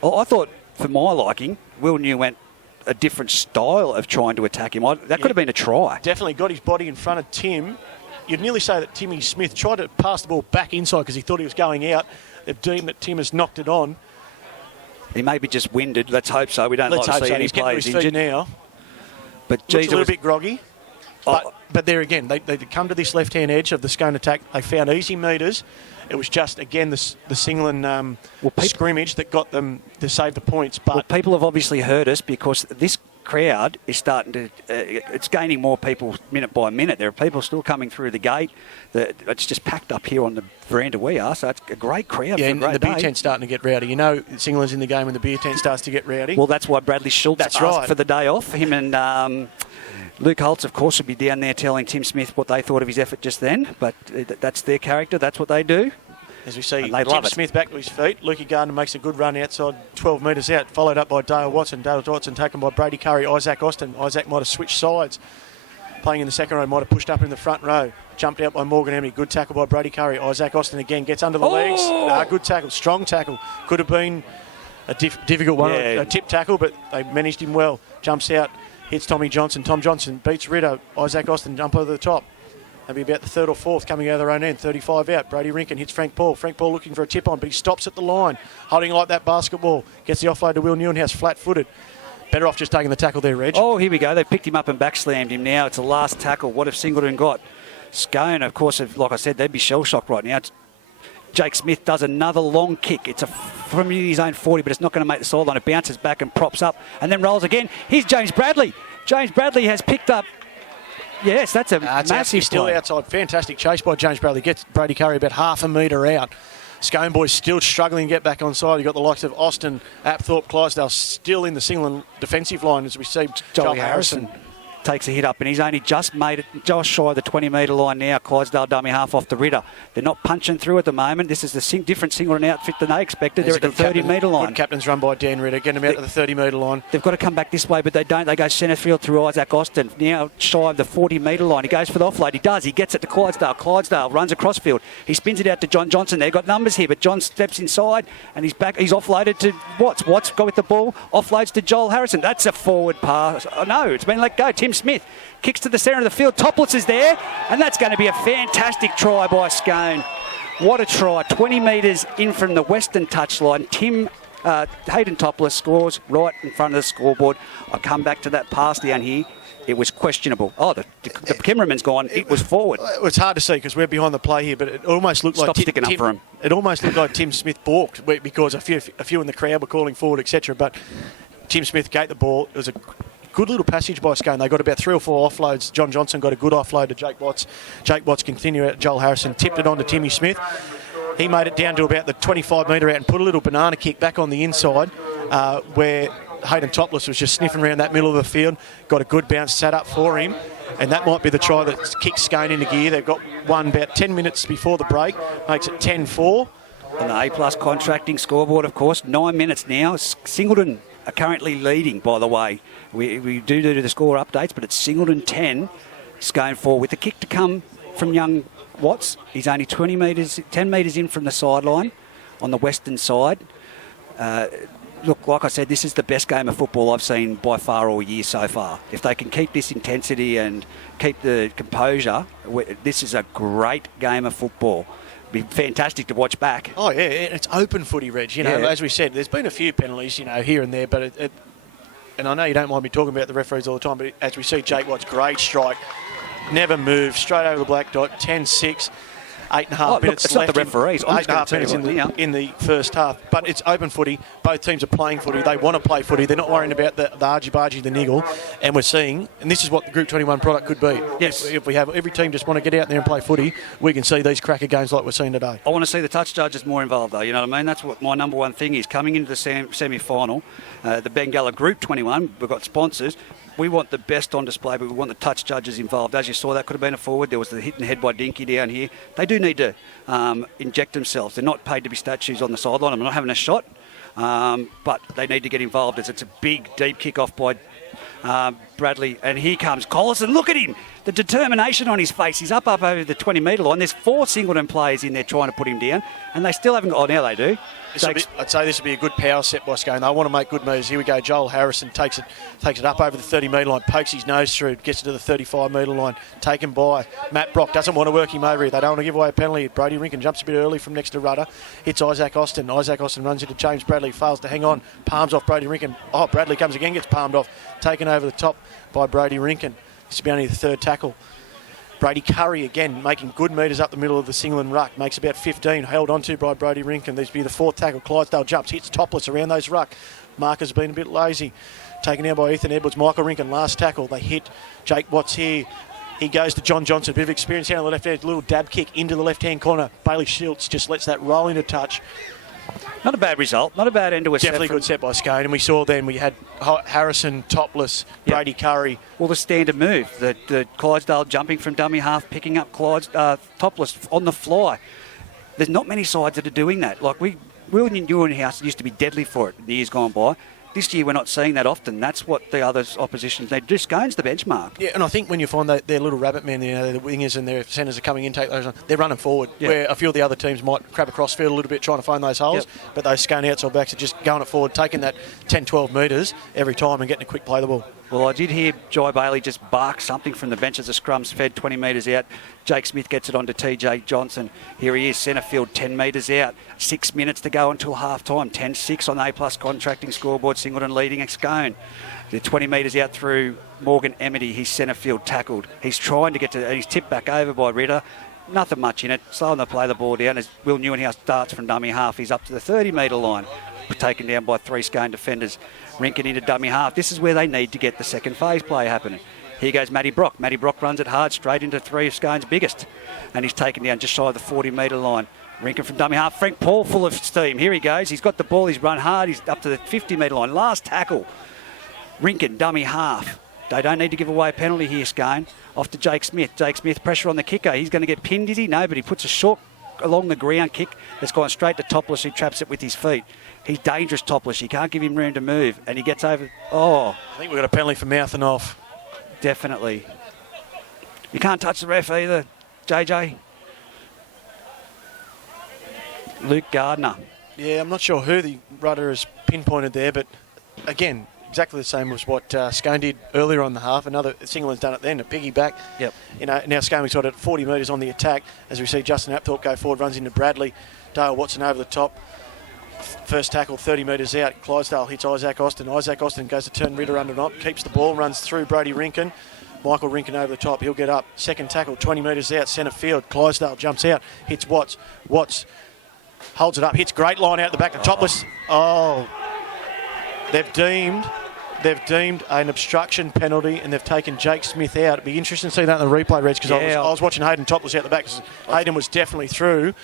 Oh, I thought, for my liking, Will New went a different style of trying to attack him. That could have been a try. Definitely got his body in front of Tim. You'd nearly say that Timmy Smith tried to pass the ball back inside because he thought he was going out. They've deemed that Tim has knocked it on. He may be just winded. Let's hope so. We don't like to see any players injured now. But geez, looks a little bit groggy. But there again, they come to this left-hand edge of the Scone attack. They found easy metres. It was just, again, the Singleton scrimmage that got them to save the points. But people have obviously heard us because this crowd is starting to... it's gaining more people minute by minute. There are people still coming through the gate. It's just packed up here on the veranda we are, so it's a great crowd. Yeah, and the beer tent's starting to get rowdy. You know, Singleton's in the game when the beer tent starts to get rowdy. Well, that's why Bradley Schultz asked for the day off. Him and... Luke Holtz, of course, would be down there telling Tim Smith what they thought of his effort just then, but that's their character, that's what they do. As we see, Tim Smith back to his feet. Lukey Gardner makes a good run outside 12 metres out, followed up by Dale Watson. Dale Watson taken by Brady Curry, Isaac Austin. Isaac might have switched sides. Playing in the second row, might have pushed up in the front row. Jumped out by Morgan Emily. Good tackle by Brady Curry. Isaac Austin again gets under the legs. Good tackle, strong tackle. Could have been a difficult one, a tip tackle, but they managed him well. Jumps out. Hits Tommy Johnson. Tom Johnson beats Ritter. Isaac Austin jump over the top. They'll be about the third or fourth coming out of their own end. 35 out. Brady Rinkin hits Frank Paul. Frank Paul looking for a tip on, but he stops at the line. Holding like that basketball. Gets the offload to Will Newhouse, flat-footed. Better off just taking the tackle there, Reg. Oh, here we go. They've picked him up and backslammed him now. It's the last tackle. What have Singleton got? Scone, of course, like I said, they'd be shell-shocked right now. Jake Smith does another long kick. It's from his own 40, but it's not going to make the sideline. It bounces back and props up and then rolls again. Here's James Bradley. James Bradley has picked up. Yes, that's a massive still play. Outside. Fantastic chase by James Bradley. Gets Brady Curry about half a metre out. Scone boys still struggling to get back on side. You've got the likes of Austin, Apthorpe, Clydesdale still in the Singleton defensive line as we see Joel Harrison takes a hit up, and he's only just made it just shy of the 20-metre line now. Clydesdale dummy half off the Ritter. They're not punching through at the moment. This is the different Singleton outfit than they expected. They're at the 30-metre line. Good captain's run by Dan Ritter, getting them out to the 30-metre line. They've got to come back this way, but they don't. They go centre field through Isaac Austin. Now shy of the 40-metre line. He goes for the offload. He does. He gets it to Clydesdale. Clydesdale runs across field. He spins it out to John Johnson. They've got numbers here, but John steps inside, and he's back. He's offloaded to Watts. Watts got with the ball. Offloads to Joel Harrison. That's a forward pass. Oh, no, it's been let go. Tim Smith kicks to the centre of the field. Topless is there, and that's going to be a fantastic try by Scone. What a try. 20 metres in from the western touchline. Hayden Topless scores right in front of the scoreboard. I come back to that pass down here. It was questionable. Oh, the cameraman's gone. It was forward. It's hard to see because we're behind the play here, but it almost looked Stop sticking up for him. It almost looked like Tim Smith balked because a few in the crowd were calling forward, etc. But Tim Smith gave the ball. It was a good little passage by Scone. They got about 3 or 4 offloads. John Johnson got a good offload to Jake Watts. Jake Watts continued out to Joel Harrison, tipped it on to Timmy Smith. He made it down to about the 25-metre out and put a little banana kick back on the inside where Hayden Topless was just sniffing around that middle of the field. Got a good bounce set up for him. And that might be the try that kicks Scone into gear. They've got one about 10 minutes before the break. Makes it 10-4. On the A-plus contracting scoreboard, of course, 9 minutes now. Singleton are currently leading, by the way. We do the score updates, but it's Singleton 10, Scone 4, with the kick to come from young Watts. He's only 10 metres in from the sideline on the western side. Look, like I said, this is the best game of football I've seen by far all year so far. If they can keep this intensity and keep the composure, this is a great game of football. Be fantastic to watch back. Oh, yeah, it's open footy, Reg. As we said, there's been a few penalties, here and there, but and I know you don't mind me talking about the referees all the time, but as we see Jake Watts, great strike, never moved, straight over the black dot, 10-6. 8.5 minutes it's left. Not the referees. 8.5 minutes in the first half. But it's open footy. Both teams are playing footy. They want to play footy. They're not worrying about the argy-bargy, the niggle. And we're seeing, and this is what the Group 21 product could be. Yes. If we have every team just want to get out there and play footy, we can see these cracker games like we're seeing today. I want to see the touch judges more involved, though. You know what I mean? That's what my number one thing is. Coming into the semi-final, the Bengalla Group 21, we've got sponsors. We want the best on display, but we want the touch judges involved. As you saw, that could have been a forward. There was the hit and head by Dinky down here. They do need to inject themselves. They're not paid to be statues on the sideline. I'm not having a shot, but they need to get involved as it's a big, deep kick-off by Bradley. And here comes Collison. Look at him. The determination on his face. He's up over the 20-metre line. There's 4 Singleton players in there trying to put him down, and they still haven't got... Oh, now they do. I'd say this would be a good power set by Scone. They want to make good moves. Here we go. Joel Harrison takes it up over the 30-metre line, pokes his nose through, gets it to the 35-metre line, taken by Matt Brock. Doesn't want to work him over here. They don't want to give away a penalty. Brody Rinkin jumps a bit early from next to Rudder. Hits Isaac Austin. Isaac Austin runs into James Bradley, fails to hang on. Palms off Brody Rinkin. Oh, Bradley comes again, gets palmed off. Taken over the top by Brody Rinkin. This will be only the 3rd tackle. Brady Curry, again, making good metres up the middle of the Singleton ruck. Makes about 15, held onto by Brody Rinkin. This will be the 4th tackle. Clydesdale jumps, hits Topless around those ruck. Marker's been a bit lazy. Taken out by Ethan Edwards. Michael Rinkin, last tackle. They hit Jake Watts here. He goes to John Johnson. A bit of experience here on the left hand. Little dab kick into the left-hand corner. Bailey Schultz just lets that roll into touch. Not a bad result. Not a bad end to a set. Definitely good set by Scone. And we saw then we had Harrison, Topless, Brady Curry. Well, the standard move. The Clydesdale jumping from dummy half, picking up Topless on the fly. There's not many sides that are doing that. Like William Newhouse used to be deadly for it in the years gone by. This year we're not seeing that often. That's what the other oppositions need to do. Scone's the benchmark. Yeah, and I think when you find their little rabbit men, the wingers and their centres are coming in, take those on, they're running forward. Yeah. Where a few of the other teams might crab across field a little bit trying to find those holes, but those Scone outside backs are just going it forward, taking that 10, 12 metres every time and getting a quick play the ball. Well, I did hear Jai Bailey just bark something from the bench as the scrum's fed 20 metres out. Jake Smith gets it on to TJ Johnson. Here he is, centre field, 10 metres out. 6 minutes to go until half-time. 10-6 on the A-plus contracting scoreboard. Singleton leading at Scone. They're 20 metres out through Morgan Emity. He's centre field tackled. He's trying to get to... and he's tipped back over by Ritter. Nothing much in it. Slowing to play the ball down as Will Newhouse starts from dummy half. He's up to the 30-metre line. Taken down by 3 Scone defenders. Rinkin into dummy half. This is where they need to get the second phase play happening. Here goes Matty Brock. Matty Brock runs it hard straight into 3 of Scone's biggest. And he's taken down just shy of the 40-metre line. Rinkin from dummy half. Frank Paul full of steam. Here he goes. He's got the ball. He's run hard. He's up to the 50-metre line. Last tackle. Rinkin, dummy half. They don't need to give away a penalty here, Scone. Off to Jake Smith. Jake Smith, pressure on the kicker. He's going to get pinned, is he? No, but he puts a short along the ground kick that's gone straight to Topless, who traps it with his feet. He's dangerous, Topless. You can't give him room to move. And he gets over... Oh. I think we've got a penalty for mouthing off. Definitely. You can't touch the ref either, JJ. Luke Gardner. Yeah, I'm not sure who the rudder has pinpointed there, but again, exactly the same as what Scone did earlier on the half. Another Singleton's done it then, a piggyback. Yep. Now Scone's got it 40 metres on the attack as we see Justin Apthorpe go forward, runs into Bradley. Dale Watson over the top. First tackle 30 metres out. Clydesdale hits Isaac Austin. Isaac Austin goes to turn Ritter under knot, keeps the ball, runs through Brody Rinkin. Michael Rinkin over the top. He'll get up. Second tackle 20 metres out, centre field. Clydesdale jumps out, hits Watts. Watts holds it up, hits great line out the back to Topless. Oh, they've deemed an obstruction penalty and they've taken Jake Smith out. It'd be interesting to see that in the replay, Reg, because I was watching Hayden Topless out the back. Hayden was definitely through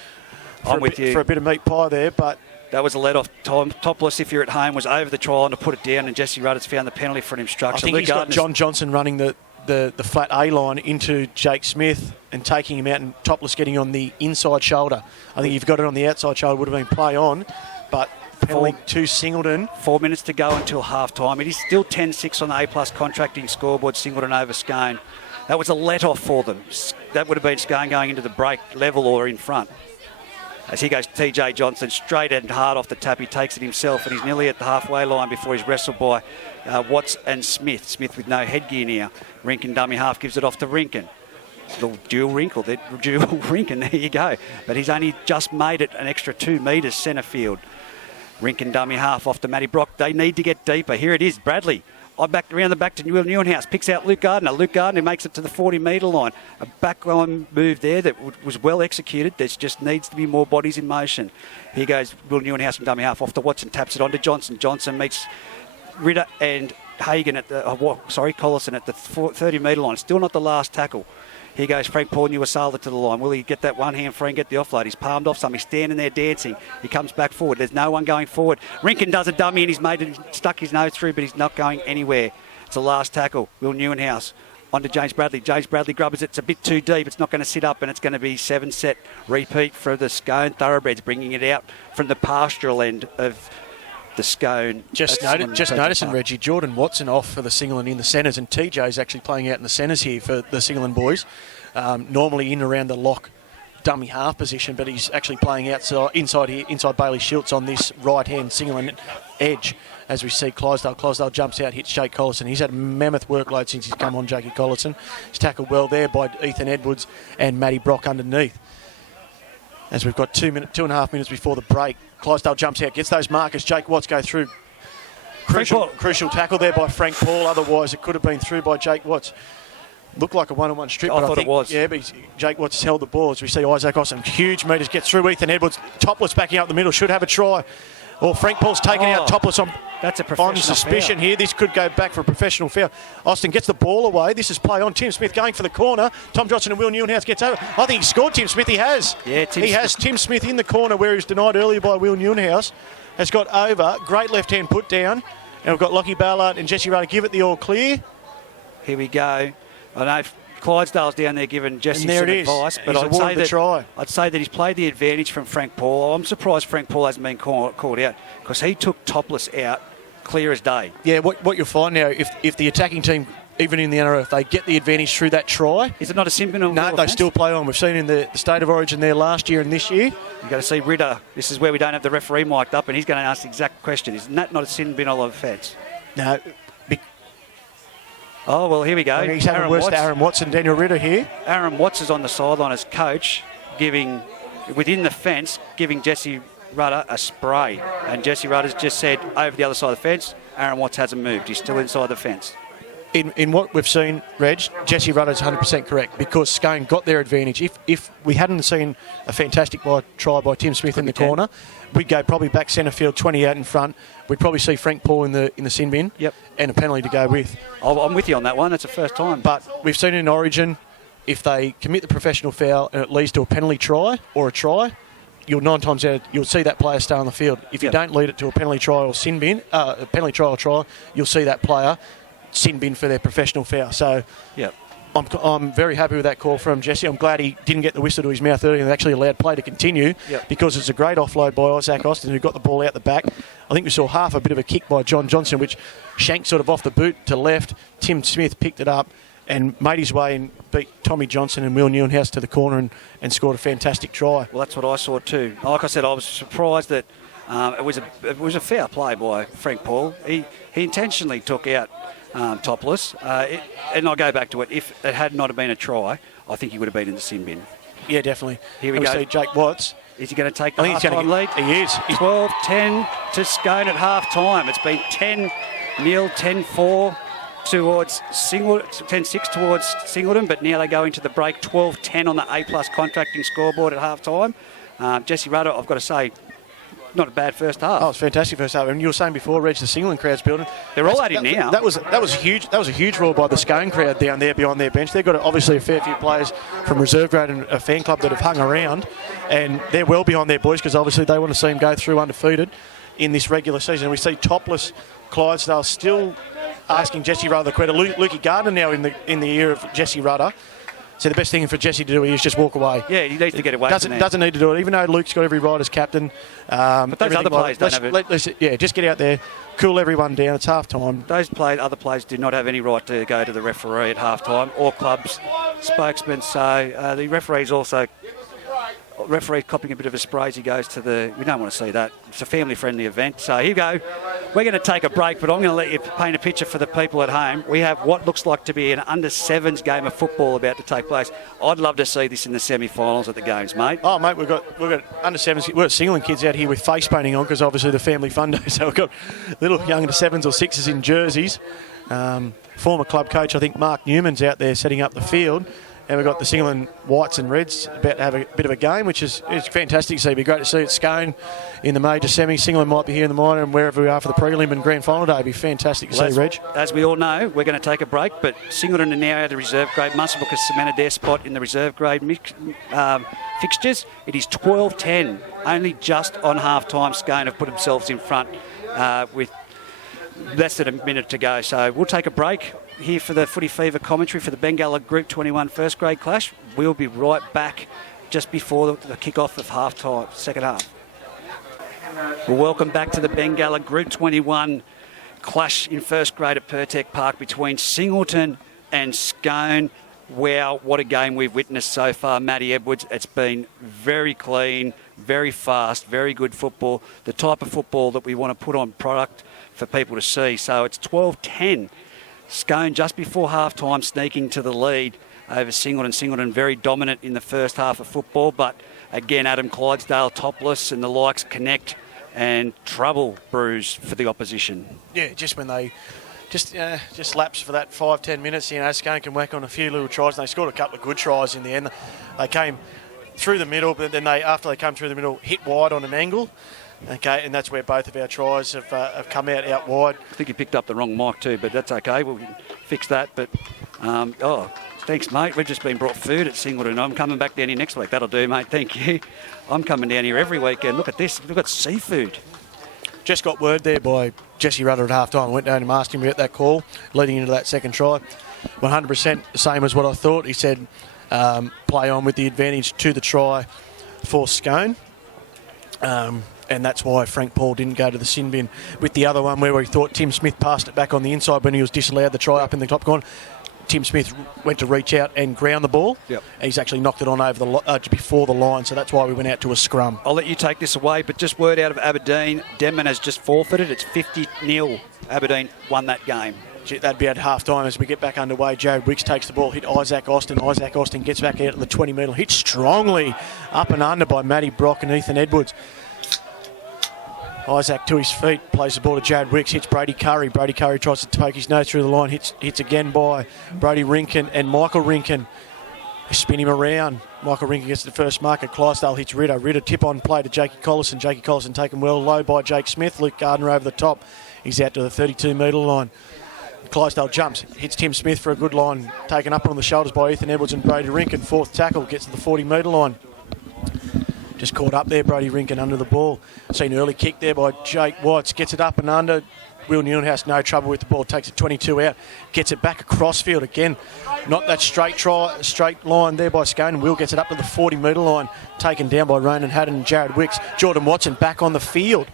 for a bit of meat pie there, but that was a let-off time. Topless, if you're at home, was over the try line to put it down, and Jesse Rudder's found the penalty for an obstruction. I think he's got John Johnson running the flat A line into Jake Smith and taking him out, and Topless getting on the inside shoulder. I think you've got it on the outside shoulder, would have been play on, but penalty to Singleton. 4 minutes to go until half-time. It is still 10-6 on the A-plus contracting scoreboard, Singleton over Scone. That was a let-off for them. That would have been Scone going into the break level or in front. As he goes, TJ Johnson straight and hard off the tap. He takes it himself, and he's nearly at the halfway line before he's wrestled by Watts and Smith. Smith with no headgear now. Rinkin dummy half gives it off to Rinkin. The dual Rinkin, there you go. But he's only just made it an extra 2 metres centre field. Rinkin dummy half off to Matty Brock. They need to get deeper. Here it is, Bradley. Back around the back to Will Neuenhuis. Picks out Luke Gardner. Luke Gardner makes it to the 40-metre line. A backline move there that was well executed. There just needs to be more bodies in motion. Here goes Will Neuenhuis from dummy half off to Watson. Taps it on to Johnson. Johnson meets Ritter and Hagan at the... Collison at the 30-metre line. Still not the last tackle. Here goes Frank Paul Nuasala to the line. Will he get that one hand free and get the offload? He's palmed off some. He's standing there dancing. He comes back forward. There's no one going forward. Rinkin does a dummy and he's made it, stuck his nose through, but he's not going anywhere. It's the last tackle. Will Neuenhuis on to James Bradley. James Bradley grubbers it. It's a bit too deep. It's not going to sit up, and it's going to be 7-set repeat for the Scone Thoroughbreds, bringing it out from the pastoral end of the Scone. Just noticing, Reggie, Jordan Watson off for the Singleton in the centres, and TJ's actually playing out in the centres here for the Singleton boys. Normally in around the lock dummy half position, but he's actually playing outside, inside Bailey Schultz on this right-hand Singleton edge. As we see Clydesdale jumps out, hits Jake Collison. He's had a mammoth workload since he's come on, Jakey Collison. He's tackled well there by Ethan Edwards and Matty Brock underneath. As we've got 2.5 minutes before the break, Clydesdale jumps out, gets those markers. Jake Watts go through. Crucial tackle there by Frank Paul. Otherwise, it could have been through by Jake Watts. Looked like a one-on-one strip. I thought it was. Yeah, but Jake Watts has held the ball. As we see Isaac Austin, huge metres, gets through Ethan Edwards. Topless backing up the middle, should have a try. Or Frank Paul's taken out Topless on suspicion here. This could go back for a professional foul. Austin gets the ball away. This is play on. Tim Smith going for the corner. Tom Johnson and Will Neuenhuis gets over. I think he scored Tim Smith. He has. Yeah, Tim Smith in the corner where he was denied earlier by Will Neuenhuis. Has got over. Great left-hand put down. And we've got Lockie Ballard and Jesse Rudder give it the all clear. Here we go. I know Clydesdale's down there giving Jesse some advice, but I'd say that he's played the advantage from Frank Paul. I'm surprised Frank Paul hasn't been called out because he took Topless out clear as day. Yeah, what you'll find now, if the attacking team, even in the NRL, if they get the advantage through that try... Is it not a sin penalty? No, they still play on. We've seen in the State of Origin there last year and this year. You've got to see Ritter. This is where we don't have the referee mic'd up and he's going to ask the exact question. Isn't that not a sin penalty offence? No. Oh, well, here we go. He's having worse to Aaron Watts and Daniel Ritter here. Aaron Watts is on the sideline as coach, within the fence, giving Jesse Rudder a spray. And Jesse Rudder's just said, over the other side of the fence, Aaron Watts hasn't moved. He's still inside the fence. In what we've seen, Reg, Jesse Rudder's 100% correct because Scone got their advantage. If we hadn't seen a fantastic try by Tim Smith in the corner, we'd go probably back centre field, 20 out in front. We'd probably see Frank Paul in the sin bin. Yep. And a penalty to go with. I'm with you on that one. That's the first time. But we've seen it in Origin, if they commit the professional foul and it leads to a penalty try or a try, you'll see that player stay on the field. If you don't lead it to a penalty try or sin bin, a penalty try or try, you'll see that player sin bin for their professional foul. So Yep. I'm very happy with that call from Jesse. I'm glad he didn't get the whistle to his mouth early and actually allowed play to continue, because it's a great offload by Isaac Austin, who got the ball out the back. I think we saw half a bit of a kick by John Johnson, which shanked sort of off the boot to left. Tim Smith picked it up and made his way and beat Tommy Johnson and Will Neuenhuis to the corner and scored a fantastic try. Well, that's what I saw too. Like I said, I was surprised that it was a fair play by Frank Paul. He intentionally took out Topless. And I go back to it. If it had not been a try, I think he would have been in the sin bin. Yeah, definitely. Here we go. See Jake Watts. Is he going to take the half-time lead? He is. 12-10 to Scone at half-time. It's been 10-0, 10-4 towards Singleton, 10-6 towards Singleton, but now they go into the break 12-10 on the A-plus contracting scoreboard at half-time. Jesse Rudder, I've got to say, not a bad first half. Oh, it's fantastic first half. And you were saying before, Reg, the Singleton crowd's building. They're all at him now. That was huge. That was a huge roar by the Scone crowd down there behind their bench. They've got obviously a fair few players from reserve grade and a fan club that have hung around, and they're well behind their boys because obviously they want to see them go through undefeated in this regular season. And we see Topless Clydesdale still asking Jesse Rudder the question. Lukey Gardner now in the ear of Jesse Rudder. So the best thing for Jesse to do is just walk away. Yeah, he needs to get away from that. Doesn't need to do it, even though Luke's got every right as captain. But those other players don't have it. Just get out there, cool everyone down. It's half time. Those other players do not have any right to go to the referee at half time or club's spokesman. So the referee's also... Referee copying a bit of a spray as he goes to the... We don't want to see that. It's a family-friendly event. So here you go. We're going to take a break, but I'm going to let you paint a picture for the people at home. We have what looks like to be an under-sevens game of football about to take place. I'd love to see this in the semi-finals at the games, mate. Oh, mate, we've got under-sevens. We've got Singleton kids out here with face painting on because obviously the family fun day. So we've got little young under-sevens or sixes in jerseys. Former club coach, I think Mark Newman's out there setting up the field. And we've got the Singleton Whites and Reds about to have a bit of a game, which is fantastic to see. It'd be great to see it Scone in the major semi. Singleton might be here in the minor, and wherever we are for the prelim and grand final day, it'd be fantastic to see, Reg. As we all know, we're going to take a break, but Singleton are now out of reserve grade. Muswellbrook has cemented their spot in the reserve grade fixtures. It is 12-10, only just on half-time. Scone have put themselves in front with less than a minute to go. So we'll take a break here for the Footy Fever commentary for the Bengalla Group 21 first grade clash. We'll be right back just before the kick-off of half-time, second half. Well, welcome back to the Bengalla Group 21 clash in first grade at Pirtek Park between Singleton and Scone. Wow, what a game we've witnessed so far, Matty Edwards. It's been very clean, very fast, very good football, the type of football that we want to put on product for people to see. So it's 12-10. Scone just before half-time sneaking to the lead over Singleton. Singleton very dominant in the first half of football, but again, Adam Clydesdale, Topless and the likes connect and trouble brews for the opposition. Yeah, just when they just lapse for that 5-10 minutes, Scone can whack on a few little tries, and they scored a couple of good tries in the end. They came through the middle, but then after they come through the middle, hit wide on an angle. Okay, and that's where both of our tries have come out wide. I think you picked up the wrong mic too, but that's okay. We'll fix that. But, thanks, mate. We've just been brought food at Singleton. I'm coming back down here next week. That'll do, mate. Thank you. I'm coming down here every weekend. Look at this. We've got seafood. Just got word there by Jesse Rudder at half-time. I went down and asked him about that call leading into that second try. 100% the same as what I thought. He said play on with the advantage to the try for Scone. And that's why Frank Paul didn't go to the sin bin with the other one where he thought Tim Smith passed it back on the inside when he was disallowed the try up in the top corner. Tim Smith went to reach out and ground the ball. Yep. He's actually knocked it on over before the line, so that's why we went out to a scrum. I'll let you take this away, but just word out of Aberdeen, Denman has just forfeited. It's 50-0. Aberdeen won that game. That'd be at half-time as we get back underway. Jared Wicks takes the ball, hit Isaac Austin. Isaac Austin gets back out to the 20-metre, hit strongly up and under by Matty Brock and Ethan Edwards. Isaac to his feet, plays the ball to Jared Wicks, hits Brady Curry. Brady Curry tries to poke his nose through the line, hits again by Brody Rinkin and Michael Rinkin. They spin him around. Michael Rinkin gets the first mark at Clydesdale, hits Ritter. Ritter tip on play to Jakey Collison. Jakey Collison taken well low by Jake Smith. Luke Gardner over the top. He's out to the 32-metre line. Clydesdale jumps, hits Tim Smith for a good line. Taken up on the shoulders by Ethan Edwards and Brady Rinkin. Fourth tackle, gets to the 40-metre line. Just caught up there, Brody Rinkin under the ball. Seen an early kick there by Jake Watts. Gets it up and under. Will Newhouse, no trouble with the ball, takes it 22 out, gets it back across field again. Not that straight line there by Scone. Will gets it up to the 40-metre line, taken down by Ronan Haddon and Jared Wicks. Jordan Watson back on the field.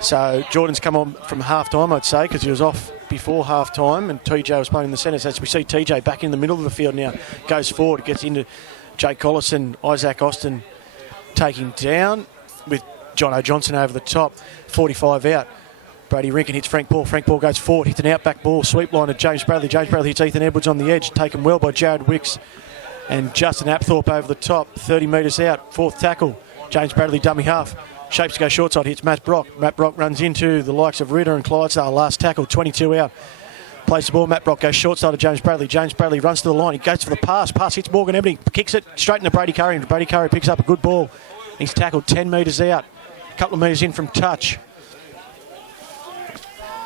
So Jordan's come on from half-time, I'd say, because he was off before half-time, and TJ was playing in the centre. So as we see TJ back in the middle of the field now, goes forward, gets into Jake Collison, Isaac Austin taking down with Jono Johnson over the top, 45 out. Brady Rinkin hits Frank Ball. Frank Ball goes forward, hits an out-back ball, sweep line to James Bradley. James Bradley hits Ethan Edwards on the edge, taken well by Jared Wicks. And Justin Apthorpe over the top, 30 metres out, fourth tackle. James Bradley, dummy half. Shapes to go short side, hits Matt Brock. Matt Brock runs into the likes of Ritter and Clydesdale. Last tackle, 22 out. Plays the ball, Matt Brock goes short side to James Bradley. James Bradley runs to the line, he goes for the pass. Pass hits Morgan Ebony, kicks it straight into Brady Curry. And Brady Curry picks up a good ball. He's tackled 10 metres out. A couple of metres in from touch.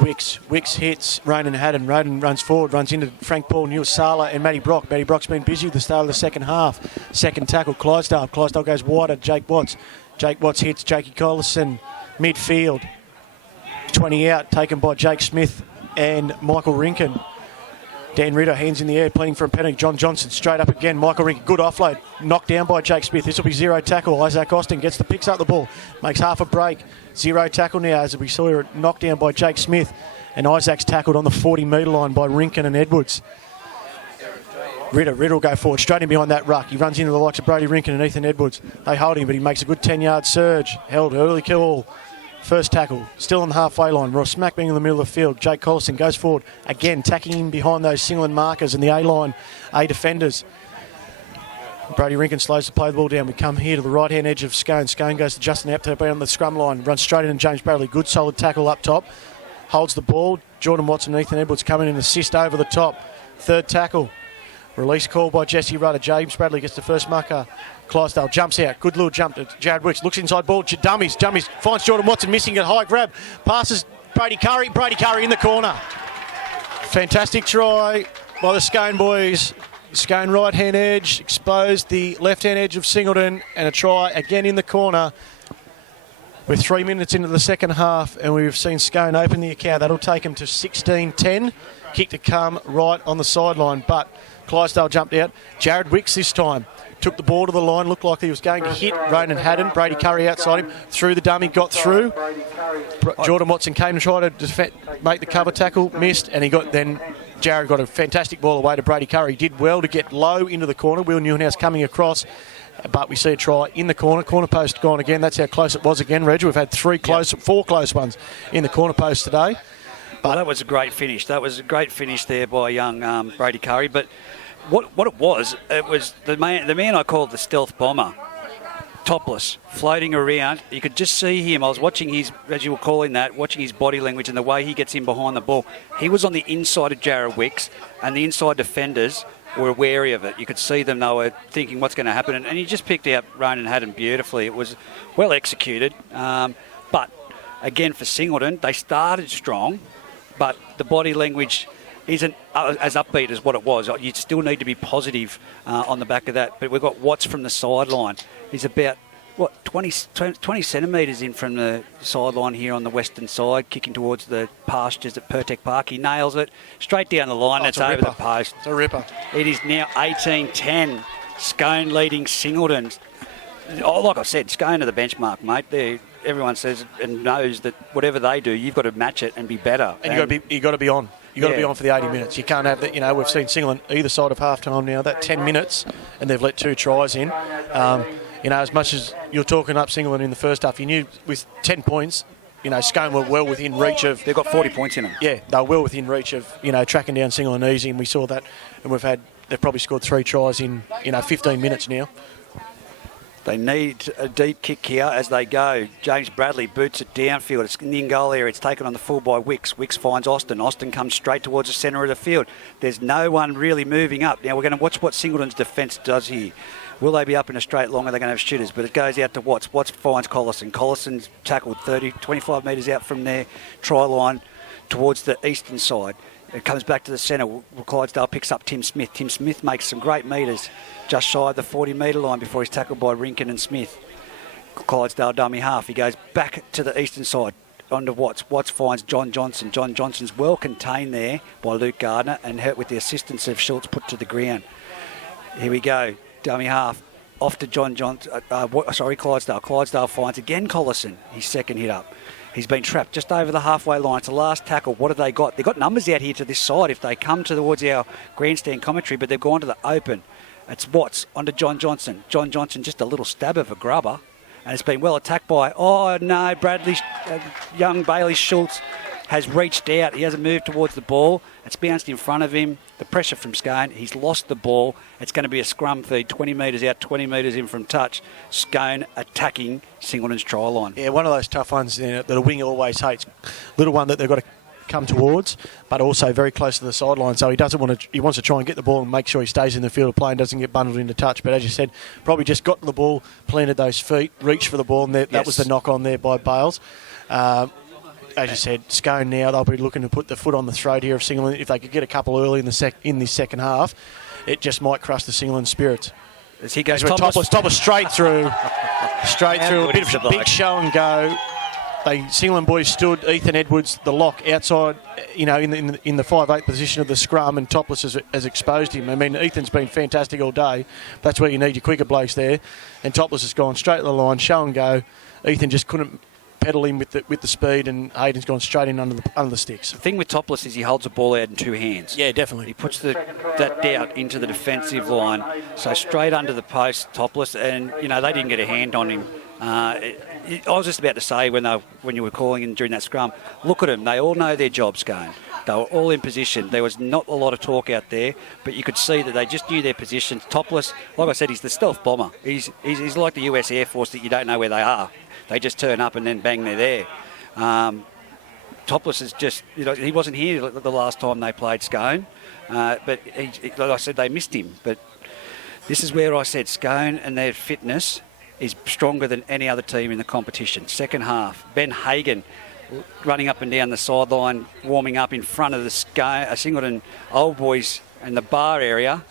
Wicks hits Ronan Haddon. Ronan runs forward, runs into Frank Paul, Neil Sala and Matty Brock. Matty Brock's been busy at the start of the second half. Second tackle, Clydesdale. Clydesdale goes wider, Jake Watts. Jake Watts hits Jakey Collison, midfield. 20 out, taken by Jake Smith and Michael Rinkin. Dan Ritter, hands in the air, pleading for a penalty. John Johnson straight up again. Michael Rinkin, good offload. Knocked down by Jake Smith. This will be zero tackle. Isaac Austin picks up the ball, makes half a break. Zero tackle now as we saw it knocked down by Jake Smith. And Isaac's tackled on the 40-metre line by Rinkin and Edwards. Ritter will go forward, straight in behind that ruck. He runs into the likes of Brady Rinkin and Ethan Edwards. They hold him, but he makes a good 10-yard surge. Held early kill. First tackle, still on the halfway line. Ross smack being in the middle of the field. Jake Collison goes forward, again tacking in behind those Singleton markers and the A-line, A defenders. Brady Rinkin slows to play the ball down. We come here to the right-hand edge of Scone. Scone goes to Justin Apthorpe on the scrum line. Runs straight into James Bradley. Good solid tackle up top. Holds the ball. Jordan Watson and Ethan Edwards come in and assist over the top. Third tackle. Release call by Jesse Rutter. James Bradley gets the first marker. Clydesdale jumps out. Good little jump to Jared Wicks. Looks inside ball. Dummies. Finds Jordan Watson missing it. High grab. Passes Brady Curry. Brady Curry in the corner. Fantastic try by the Scone boys. Scone right-hand edge. Exposed the left-hand edge of Singleton. And a try again in the corner. We're 3 minutes into the second half and we've seen Scone open the account. That'll take him to 16-10. Kick to come right on the sideline. But Clydesdale jumped out. Jared Wicks this time took the ball to the line, looked like he was going to hit Ronan Haddon. Brady Curry outside him, through the dummy, got through. Jordan Watson came to try to make the cover tackle, missed, and Jared got a fantastic ball away to Brady Curry. He did well to get low into the corner. Will Newhouse coming across, but we see a try in the corner. Corner post gone again. That's how close it was again, Reg. We've had four close ones in the corner post today. But that was a great finish. That was a great finish there by young Brady Curry. But what it was the man I called the stealth bomber, topless, floating around. You could just see him. I was watching his, as you were calling that, watching his body language and the way he gets in behind the ball. He was on the inside of Jared Wicks, and the inside defenders were wary of it. You could see them, they were thinking what's going to happen. And he just picked out Ronan Haddon beautifully. It was well executed. But again, for Singleton, they started strong, but the body language isn't as upbeat as what it was. You still need to be positive on the back of that. But we've got Watts from the sideline. He's about, 20 centimetres in from the sideline here on the western side, kicking towards the pastures at Pirtek Park. He nails it straight down the line. It's over the post. It's a ripper. It is now 18-10. Scone leading Singleton. Oh, like I said, Scone are the benchmark, mate. Everyone says and knows that whatever they do, you've got to match it and be better. And you got to be on. You've got to be on for the 80 minutes. You can't have that. We've seen Singleton either side of half-time now, that 10 minutes, and they've let 2 tries in. As much as you're talking up Singleton in the first half, you knew with 10 points, Scone were well within reach of... They've got 40 points in them. Yeah, they were well within reach of, tracking down Singleton easy, and we saw that. And they've probably scored 3 tries in, 15 minutes now. They need a deep kick here as they go. James Bradley boots it downfield. It's in the goal area. It's taken on the full by Wicks. Wicks finds Austin. Austin comes straight towards the centre of the field. There's no one really moving up. Now we're going to watch what Singleton's defence does here. Will they be up in a straight long? Are they going to have shooters? But it goes out to Watts. Watts finds Collison. Collison's tackled 25 metres out from their try line towards the eastern side. It comes back to the centre. Clydesdale picks up Tim Smith. Tim Smith makes some great metres just shy of the 40-metre line before he's tackled by Rinkin and Smith. Clydesdale dummy half. He goes back to the eastern side. onto Watts. Watts finds John Johnson. John Johnson's well contained there by Luke Gardner and hurt with the assistance of Schultz put to the ground. Here we go. Dummy half. Off to John Johnson. Clydesdale. Clydesdale finds again Collison, his second hit up. He's been trapped just over the halfway line. It's the last tackle. What have they got? They've got numbers out here to this side if they come towards our grandstand commentary, but they've gone to the open. It's Watts onto John Johnson. John Johnson just a little stab of a grubber, and it's been well attacked by, young Bailey Schultz has reached out. He hasn't moved towards the ball. It's bounced in front of him. The pressure from Scone. He's lost the ball. It's going to be a scrum feed, 20 metres out, 20 metres in from touch. Scone attacking Singleton's try line. Yeah, one of those tough ones that a wing always hates. Little one that they've got to come towards, but also very close to the sideline. So he wants to try and get the ball and make sure he stays in the field of play and doesn't get bundled into touch. But as you said, probably just got to the ball, planted those feet, reached for the ball, and that was the knock on there by Bales. As you said, Scone now, they'll be looking to put the foot on the throat here of Singleton. If they could get a couple early in this second half, it just might crush the Singleton spirits. As he goes Topless straight through, a bit of a big show and go. Singleton boys stood Ethan Edwards, the lock, outside, in the 5'8" position of the scrum, and Topless has exposed him. I mean, Ethan's been fantastic all day. That's where you need your quicker blokes there. And Topless has gone straight to the line, show and go. Ethan just couldn't pedal him with the speed, and Hayden's gone straight in under the sticks. The thing with Topless is he holds the ball out in two hands. Yeah, definitely. He puts that doubt into the defensive line, so straight under the post, Topless, and they didn't get a hand on him. I was just about to say when you were calling in during that scrum, look at them, they all know their job's going. They were all in position. There was not a lot of talk out there, but you could see that they just knew their position. Topless, like I said, he's the stealth bomber. He's like the US Air Force that you don't know where they are. They just turn up and then bang, they're there. Topless is just, he wasn't here the last time they played Scone, but like I said, they missed him. But this is where I said Scone and their fitness is stronger than any other team in the competition. Second half, Ben Hagan running up and down the sideline, warming up in front of the Singleton old boys in the bar area,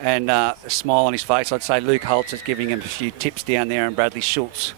and a smile on his face. I'd say Luke Holtz is giving him a few tips down there, and Bradley Schultz,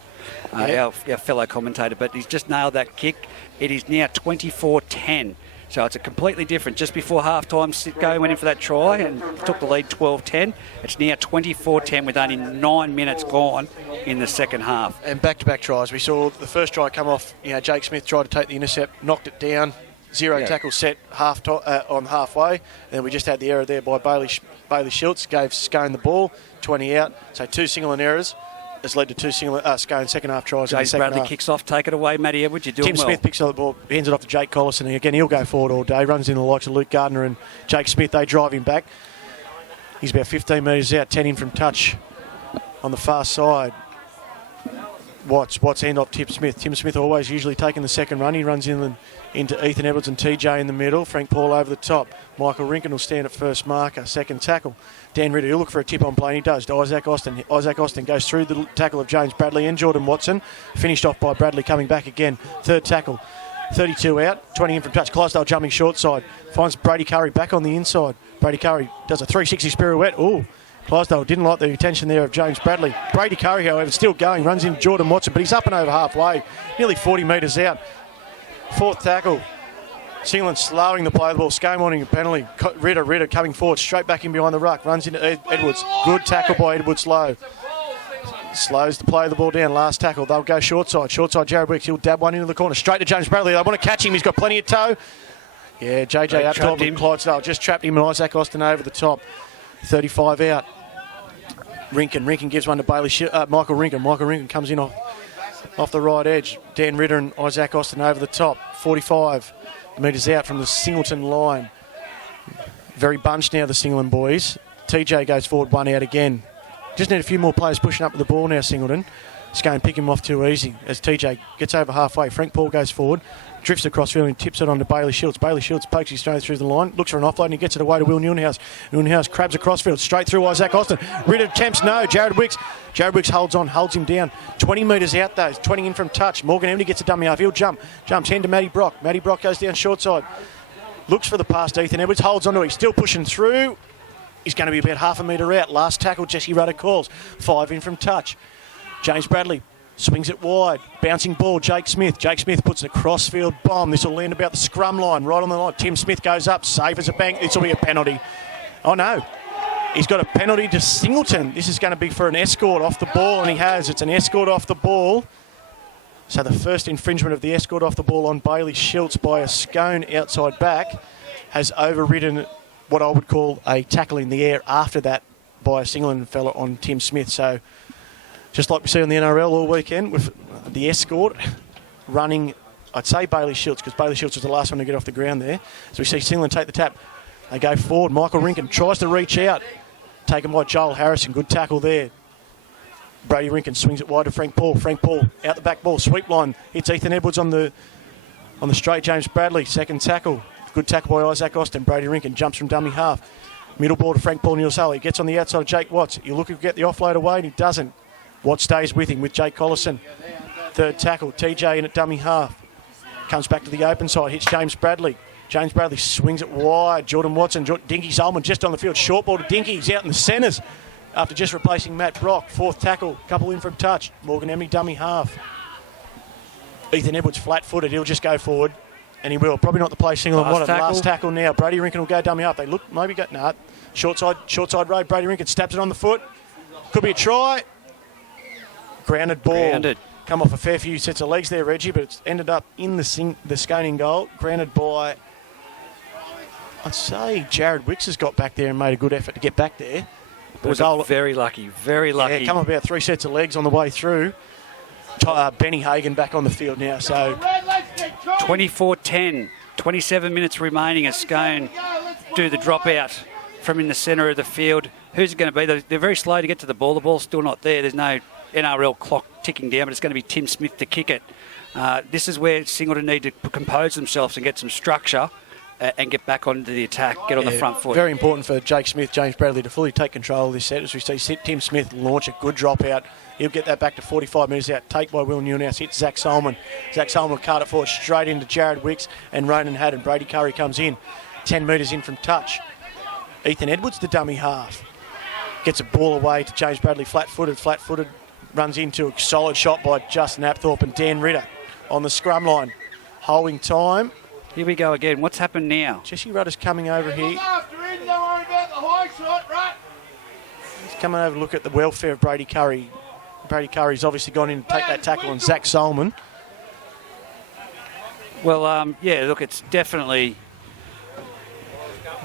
our fellow commentator, but he's just nailed that kick. It is now 24-10. So it's a completely different. Just before half-time, Scone went in for that try and took the lead 12-10. It's now 24-10 with only 9 minutes gone in the second half. And back-to-back tries. We saw the first try come off. Jake Smith tried to take the intercept, knocked it down. Zero tackle set on halfway. And then we just had the error there by Bailey Schultz. Gave Scone the ball, 20 out. So 2 Singleton errors has led to 2 Scone second half tries. James Bradley kicks off, take it away. Matty Edwards, you're doing Tim well. Smith picks up the ball, hands it off to Jake Collison. And again, he'll go forward all day. Runs in the likes of Luke Gardner and Jake Smith. They drive him back. He's about 15 metres out, 10 in from touch on the far side. Watts end up Tim Smith. Tim Smith always usually taking the second run. He runs into Ethan Edwards and TJ in the middle. Frank Paul over the top. Michael Rinkin will stand at first marker, second tackle. Dan Ritter, he'll look for a tip on play, and he does to Isaac Austin. Isaac Austin goes through the tackle of James Bradley and Jordan Watson. Finished off by Bradley coming back again. Third tackle. 32 out, 20 in from touch. Clydesdale jumping short side. Finds Brady Curry back on the inside. Brady Curry does a 360 pirouette. Ooh. Clydesdale didn't like the attention there of James Bradley. Brady Curry, however, still going. Runs into Jordan Watson, but he's up and over halfway. Nearly 40 metres out. Fourth tackle. Singleton slowing the play of the ball. Scone wanting a penalty. Ritter coming forward, straight back in behind the ruck. Runs into Edwards. Good tackle by Edwards Lowe. Slows the play of the ball down. Last tackle. They'll go short side. Short side, Jared Wicks. He'll dab one into the corner. Straight to James Bradley. They want to catch him. He's got plenty of toe. Yeah, JJ up top and Clydesdale just trapped him, and Isaac Austin over the top. 35 out. Rinkin gives one to Michael Rinkin. Michael Rinkin comes in off the right edge. Dan Ritter and Isaac Austin over the top. 45 metres out from the Singleton line. Very bunched now, the Singleton boys. TJ goes forward, 1 out again. Just need a few more players pushing up to the ball now, Singleton. Scone pick him off too easy as TJ gets over halfway. Frank Paul goes forward, drifts across field and tips it on to Bailey Schultz. Bailey Schultz pokes his straight through the line, looks for an offload and he gets it away to Will Newhouse. Newhouse crabs across field, straight through Isaac Austin. Ritter attempts no, Jared Wicks holds him down. 20 metres out though, 20 in from touch. Morgan Emily gets a dummy half, he'll jumps hand to Matty Brock. Matty Brock goes down short side, looks for the pass to Ethan Edwards, holds onto it, he's still pushing through. He's going to be about half a metre out. Last tackle, Jesse Rudder calls. 5 in from touch. James Bradley Swings it wide. Bouncing ball, Jake Smith. Jake Smith puts a crossfield bomb. This will land about the scrum line, right on the line. Tim Smith goes up, safe as a bank. This will be a penalty. Oh, no. He's got a penalty to Singleton. This is going to be for an escort off the ball, and he has. It's an escort off the ball. So the first infringement of the escort off the ball on Bailey Schultz by a Scone outside back has overridden what I would call a tackle in the air after that by a Singleton fella on Tim Smith. So just like we see on the NRL all weekend with the escort running, I'd say Bailey Schultz, because Bailey Schultz was the last one to get off the ground there. So we see Singleton take the tap. They go forward. Michael Rinkin tries to reach out. Taken by Joel Harrison. Good tackle there. Brady Rinkin swings it wide to Frank Paul. Frank Paul out the back ball. Sweep line. Hits Ethan Edwards on the straight. James Bradley. Second tackle. Good tackle by Isaac Austin. Brady Rinkin jumps from dummy half. Middle ball to Frank Paul Nielsen. He gets on the outside of Jake Watts. He'll look to get the offload away and he doesn't. Watts stays with him with Jake Collison. Third tackle. TJ in at dummy half. Comes back to the open side. Hits James Bradley. James Bradley swings it wide. Jordan Watson. Dinky Solomon just on the field. Short ball to Dinky. He's out in the centres after just replacing Matt Brock. Fourth tackle. Couple in from touch. Morgan Emmy dummy half. Ethan Edwards flat-footed. He'll just go forward. And he will. Probably not the play single. Last tackle now. Brady Rinkin will go dummy half. They look, maybe got, nah. Short side road. Brady Rinkin stabs it on the foot. Could be a try. Grounded ball. Grounded. Come off a fair few sets of legs there, Reggie, but it's ended up in the Sconing goal. Grounded by, I'd say Jared Wicks has got back there and made a good effort to get back there. It was very lucky. Yeah, come about 3 sets of legs on the way through. Benny Hagan back on the field now. So 24-10, 27 minutes remaining as Scone do the dropout from in the centre of the field. Who's it going to be? They're very slow to get to the ball. The ball's still not there. There's no NRL clock ticking down, but it's going to be Tim Smith to kick it. This is where Singleton need to compose themselves and get some structure and get back onto the attack, get on the front foot. Very important for Jake Smith, James Bradley to fully take control of this set. As we see Tim Smith launch a good dropout. He'll get that back to 45 metres out. Take by Will Newhouse. Hits Zach Solomon. Zach Solomon will cart it forward straight into Jared Wicks and Ronan Haddon. Brady Curry comes in. 10 metres in from touch. Ethan Edwards, the dummy half. Gets a ball away to James Bradley. Flat-footed. Runs into a solid shot by Justin Apthorpe and Dan Ritter on the scrum line. Holding time. Here we go again. What's happened now? Jesse Rudder's coming over here. He's coming over to look at the welfare of Brady Curry. Brady Curry's obviously gone in to take that tackle on Zach Solomon. Well, yeah, look, it's definitely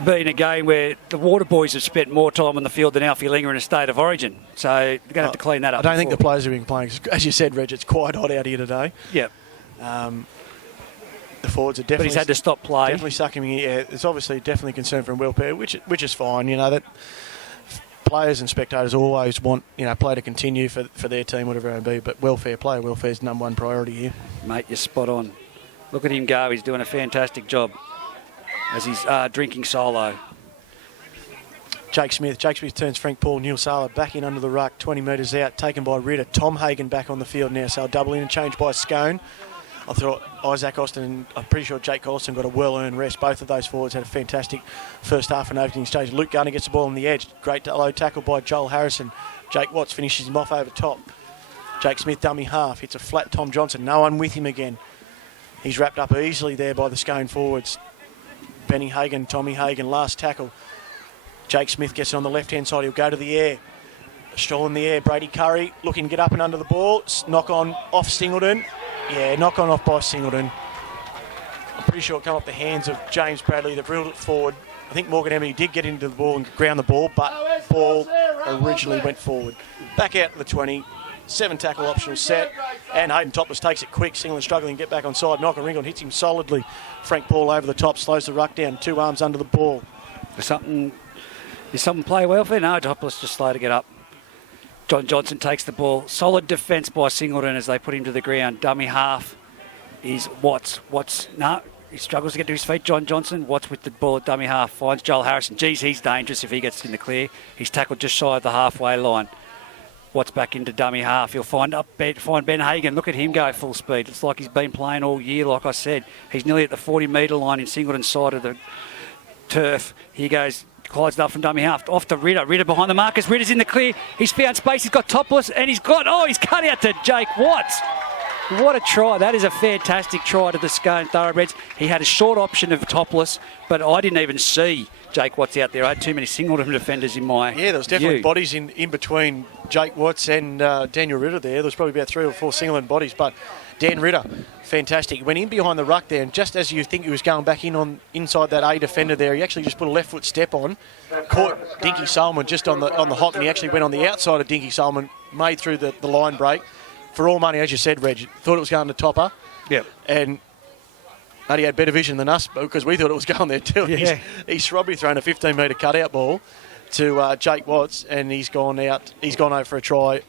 been a game where the Water Boys have spent more time on the field than Alfie Linger in a state of origin. So they're going to have to clean that up. I don't think the players have been playing. As you said, Reg, it's quite hot out here today. Yep. The forwards are definitely... But he's had to stop play. Definitely sucking him in. Yeah, it's obviously definitely concern for welfare, which is fine. You know, that players and spectators always want, play to continue for their team, whatever it may be. But welfare's number one priority here. Mate, you're spot on. Look at him go. He's doing a fantastic job as he's drinking solo. Jake Smith turns Frank Paul Nielsen back in under the ruck, 20 metres out, taken by Ritter. Tom Hagan back on the field now, so a double interchange by Scone. I thought Isaac Austin and I'm pretty sure Jake Collison got a well-earned rest. Both of those forwards had a fantastic first half and opening stage. Luke Garner gets the ball on the edge. Great low tackle by Joel Harrison. Jake Watts finishes him off over top. Jake Smith dummy half, hits a flat Tom Johnson. No one with him again. He's wrapped up easily there by the Scone forwards. Benny Hagan, Tommy Hagan, last tackle. Jake Smith gets it on the left-hand side. He'll go to the air. Stroll in the air. Brady Curry looking to get up and under the ball. Knock on off Singleton. Yeah, knock on off by Singleton. I'm pretty sure it came off the hands of James Bradley. They've reeled it forward. I think Morgan Emily did get into the ball and ground the ball, but ball originally went forward. Back out to the 20. 7 tackle optional set. And Hayden Topless takes it quick. Singleton struggling to get back on side. Knocker Ringon hits him solidly. Frank Paul over the top. Slows the ruck down. 2 arms under the ball. Is something play welfare? No, Topless just slow to get up. John Johnson takes the ball. Solid defence by Singleton as they put him to the ground. Dummy half is Watts. He struggles to get to his feet. John Johnson. Watts with the ball at dummy half. Finds Joel Harrison. Geez, he's dangerous if he gets in the clear. He's tackled just shy of the halfway line. Watts back into dummy half. He'll find Ben Hagan. Look at him go full speed. It's like he's been playing all year, like I said. He's nearly at the 40-metre line in Singleton's side of turf. Here goes Clydesdale from dummy half. Off to Ritter. Ritter behind the markers. Ritter's in the clear. He's found space. He's got topless. And he's cut out to Jake Watts. What a try. That is a fantastic try to the Scone Thoroughbreds. He had a short option of topless, but I didn't even see Jake Watts out there. I had too many Singleton defenders in my Yeah, there was definitely view. bodies in between Jake Watts and Daniel Ritter there. There was probably about 3 or 4 Singleton bodies, but Dan Ritter, fantastic. He went in behind the ruck there, and just as you think he was going back inside that A defender there, he actually just put a left foot step on, caught Dinky Solomon just on the hop, and he actually went on the outside of Dinky Solomon, made through the line break. For all money, as you said, Reg, thought it was going to topper. Yep. And he had better vision than us because we thought it was going there too. Yeah. He's probably thrown a 15-metre cutout ball to Jake Watts, and he's gone out. He's gone over for a try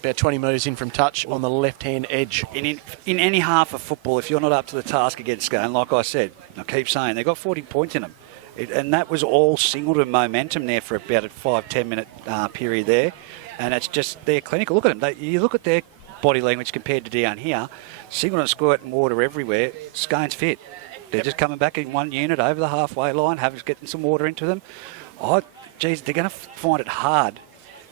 about 20 metres in from touch on the left-hand edge. In any half of football, if you're not up to the task against Scone, like I said, I keep saying, they've got 40 points in them. And that was all Singleton momentum there for about a 5-10 minute period there. And it's just, they're clinical. Look at them. You look at their body language compared to down here. Singleton squirting water everywhere. Scone's fit. They're just coming back in one unit over the halfway line, getting some water into them. They're going to find it hard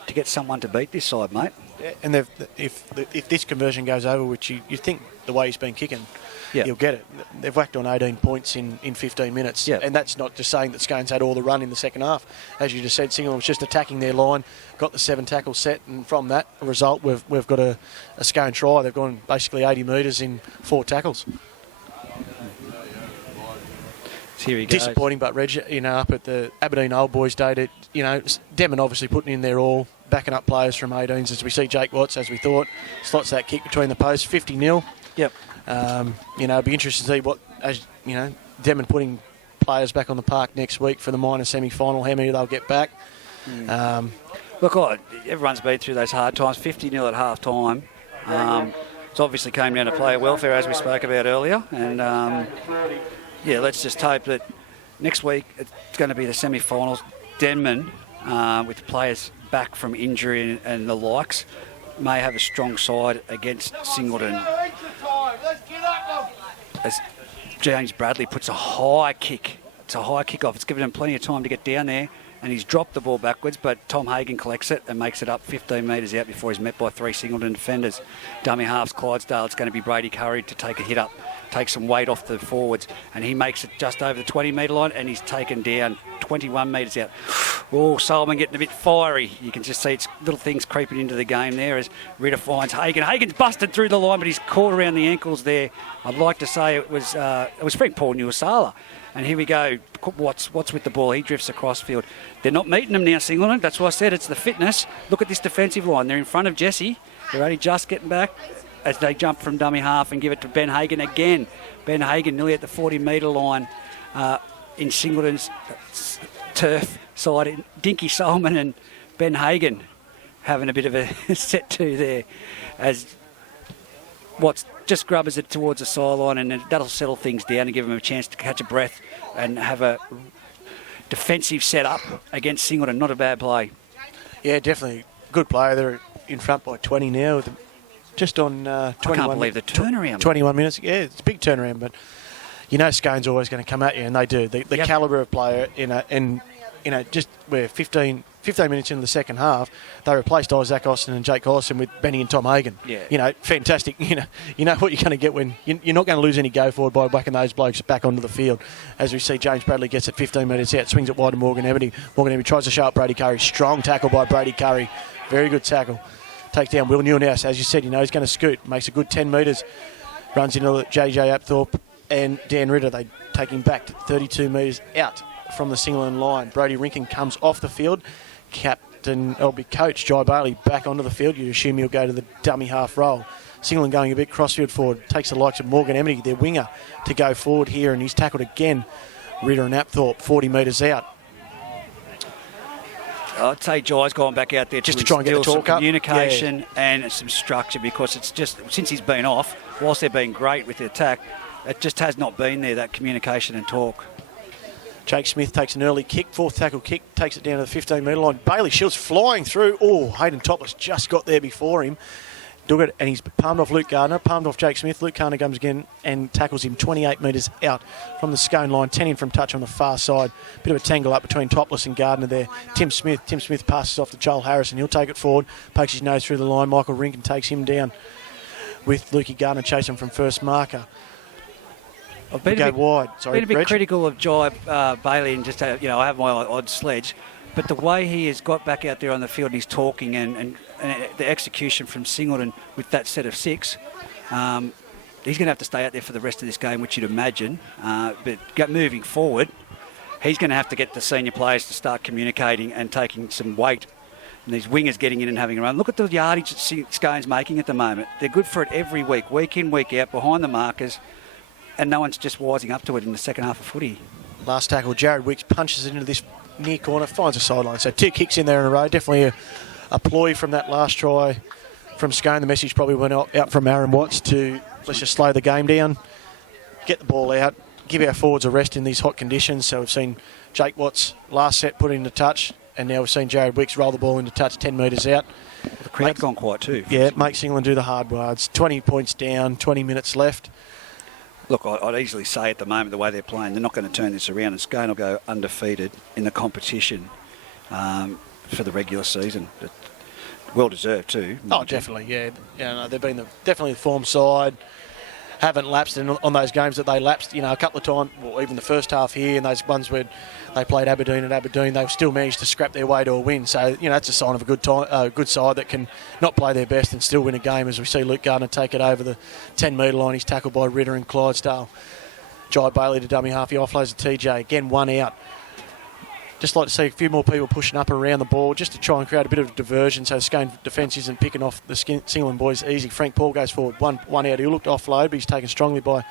to get someone to beat this side, mate. Yeah, and if this conversion goes over, which you think the way he's been kicking, he'll get it. They've whacked on 18 points in 15 minutes. Yeah. And that's not just saying that Scone's had all the run in the second half. As you just said, Singleton was just attacking their line, got the 7 tackles set, and from that result, we've got a Scone try. They've gone basically 80 metres in 4 tackles. Here he goes. Disappointing, but Reg, up at the Aberdeen Old Boys Day, Demon obviously putting in their all, backing up players from 18s as we see Jake Watts, as we thought, slots that kick between the posts, 50-0. Yep. It'd be interesting to see what, Demon putting players back on the park next week for the minor semi-final, how many they'll get back. Look, everyone's been through those hard times. 50-0 at half-time. It's obviously came down to player welfare, as we spoke about earlier. And, let's just hope that next week it's going to be the semi-finals. Denman, with players back from injury and the likes, may have a strong side against Singleton. As James Bradley puts a high kick. It's a high kick off. It's given him plenty of time to get down there, and he's dropped the ball backwards, but Tom Hagan collects it and makes it up 15 metres out before he's met by 3 Singleton defenders. Dummy halves Clydesdale. It's going to be Brady Curry to take a hit up, take some weight off the forwards, and he makes it just over the 20-metre line, and he's taken down 21 metres out. Oh, Solomon getting a bit fiery. You can just see it's little things creeping into the game there as Ritter finds Hagan. Hagan's busted through the line, but he's caught around the ankles there. I'd like to say it was Frank Paul Nuasala. And here we go. Watts with the ball. He drifts across field. They're not meeting them now, Singleton. That's why I said it's the fitness. Look at this defensive line. They're in front of Jesse. They're only just getting back as they jump from dummy half and give it to Ben Hagan again. Ben Hagan nearly at the 40-metre line in Singleton's turf side. Dinky Solomon and Ben Hagan having a bit of a set to there as Watts just grubbers it towards the sideline, and that'll settle things down and give him a chance to catch a breath and have a defensive setup against Singleton. Not a bad play. Yeah, definitely. Good player. They're in front by 20 now. Just on 21. I can't believe the turnaround. 21 minutes. Yeah, it's a big turnaround, but Scone's always going to come at you, and they do. The calibre of player, just where 15 minutes into the second half, they replaced Isaac Austin and Jake Collison with Benny and Tom Hagan. Yeah. Fantastic. You know what you're going to get when you're not going to lose any go forward by whacking those blokes back onto the field. As we see, James Bradley gets it 15 metres out, swings it wide to Morgan Ebony. Morgan Ebony tries to show up Brady Curry. Strong tackle by Brady Curry. Very good tackle. Takes down Will Newhouse. As you said, he's going to scoot. Makes a good 10 metres. Runs into JJ Apthorpe and Dan Ritter. They take him back to 32 metres out from the Singleton line. Brody Rinkin comes off the field. Coach Jai Bailey back onto the field. You assume he'll go to the dummy half roll. Singleton going a bit crossfield forward. Takes the likes of Morgan Emity, their winger, to go forward here, and he's tackled again. Ritter and Apthorpe 40 metres out. I'd say Jai's gone back out there just to try and get the talk some up. Communication and some structure, because it's just, since he's been off, whilst they've been great with the attack, it just has not been there, that communication and talk. Jake Smith takes an early kick, 4th tackle kick, takes it down to the 15-metre line. Bailey Shields flying through. Oh, Hayden Topless just got there before him. Duggett, and he's palmed off Luke Gardner, palmed off Jake Smith. Luke Gardner comes again and tackles him 28 metres out from the Scone line, 10 in from touch on the far side. Bit of a tangle up between Topless and Gardner there. Tim Smith passes off to Joel Harrison. He'll take it forward, pokes his nose through the line. Michael Rinkin takes him down with Lukey Gardner chasing from first marker. I've been wide. Sorry, been a bit critical of Jai Bailey, and just I have my odd sledge, but the way he has got back out there on the field and he's talking and the execution from Singleton with that set of 6, he's going to have to stay out there for the rest of this game, which you'd imagine. But moving forward, he's going to have to get the senior players to start communicating and taking some weight. And these wingers getting in and having a run. Look at the yardage that Scone's making at the moment. They're good for it every week in, week out, behind the markers. And no one's just wising up to it in the second half of footy. Last tackle, Jared Wicks punches it into this near corner, finds a sideline. So 2 kicks in there in a row. Definitely a ploy from that last try from Scone. The message probably went out from Aaron Watts to let's just slow the game down, get the ball out, give our forwards a rest in these hot conditions. So we've seen Jake Watts last set put into touch, and now we've seen Jared Wicks roll the ball into touch 10 metres out. Well, the crowd's gone quiet too. Yeah, it makes England do the hard yards. 20 points down, 20 minutes left. Look, I'd easily say at the moment, the way they're playing, they're not going to turn this around, and Scone will go undefeated in the competition for the regular season. But well deserved too. Oh, definitely, yeah. No, they've been definitely the form side. Haven't lapsed on those games that they lapsed, a couple of times, well, even the first half here, and those ones where they played Aberdeen, they've still managed to scrap their way to a win. So, that's a sign of a good side that can not play their best and still win a game, as we see Luke Gardner take it over the 10-metre line. He's tackled by Ritter and Clydesdale. Jai Bailey to dummy half. He offloads to TJ. Again, 1 out. Just like to see a few more people pushing up and around the ball just to try and create a bit of diversion so Scone defence isn't picking off the Singleton boys easy. Frank Paul goes forward, one out. He looked offload, but he's taken strongly by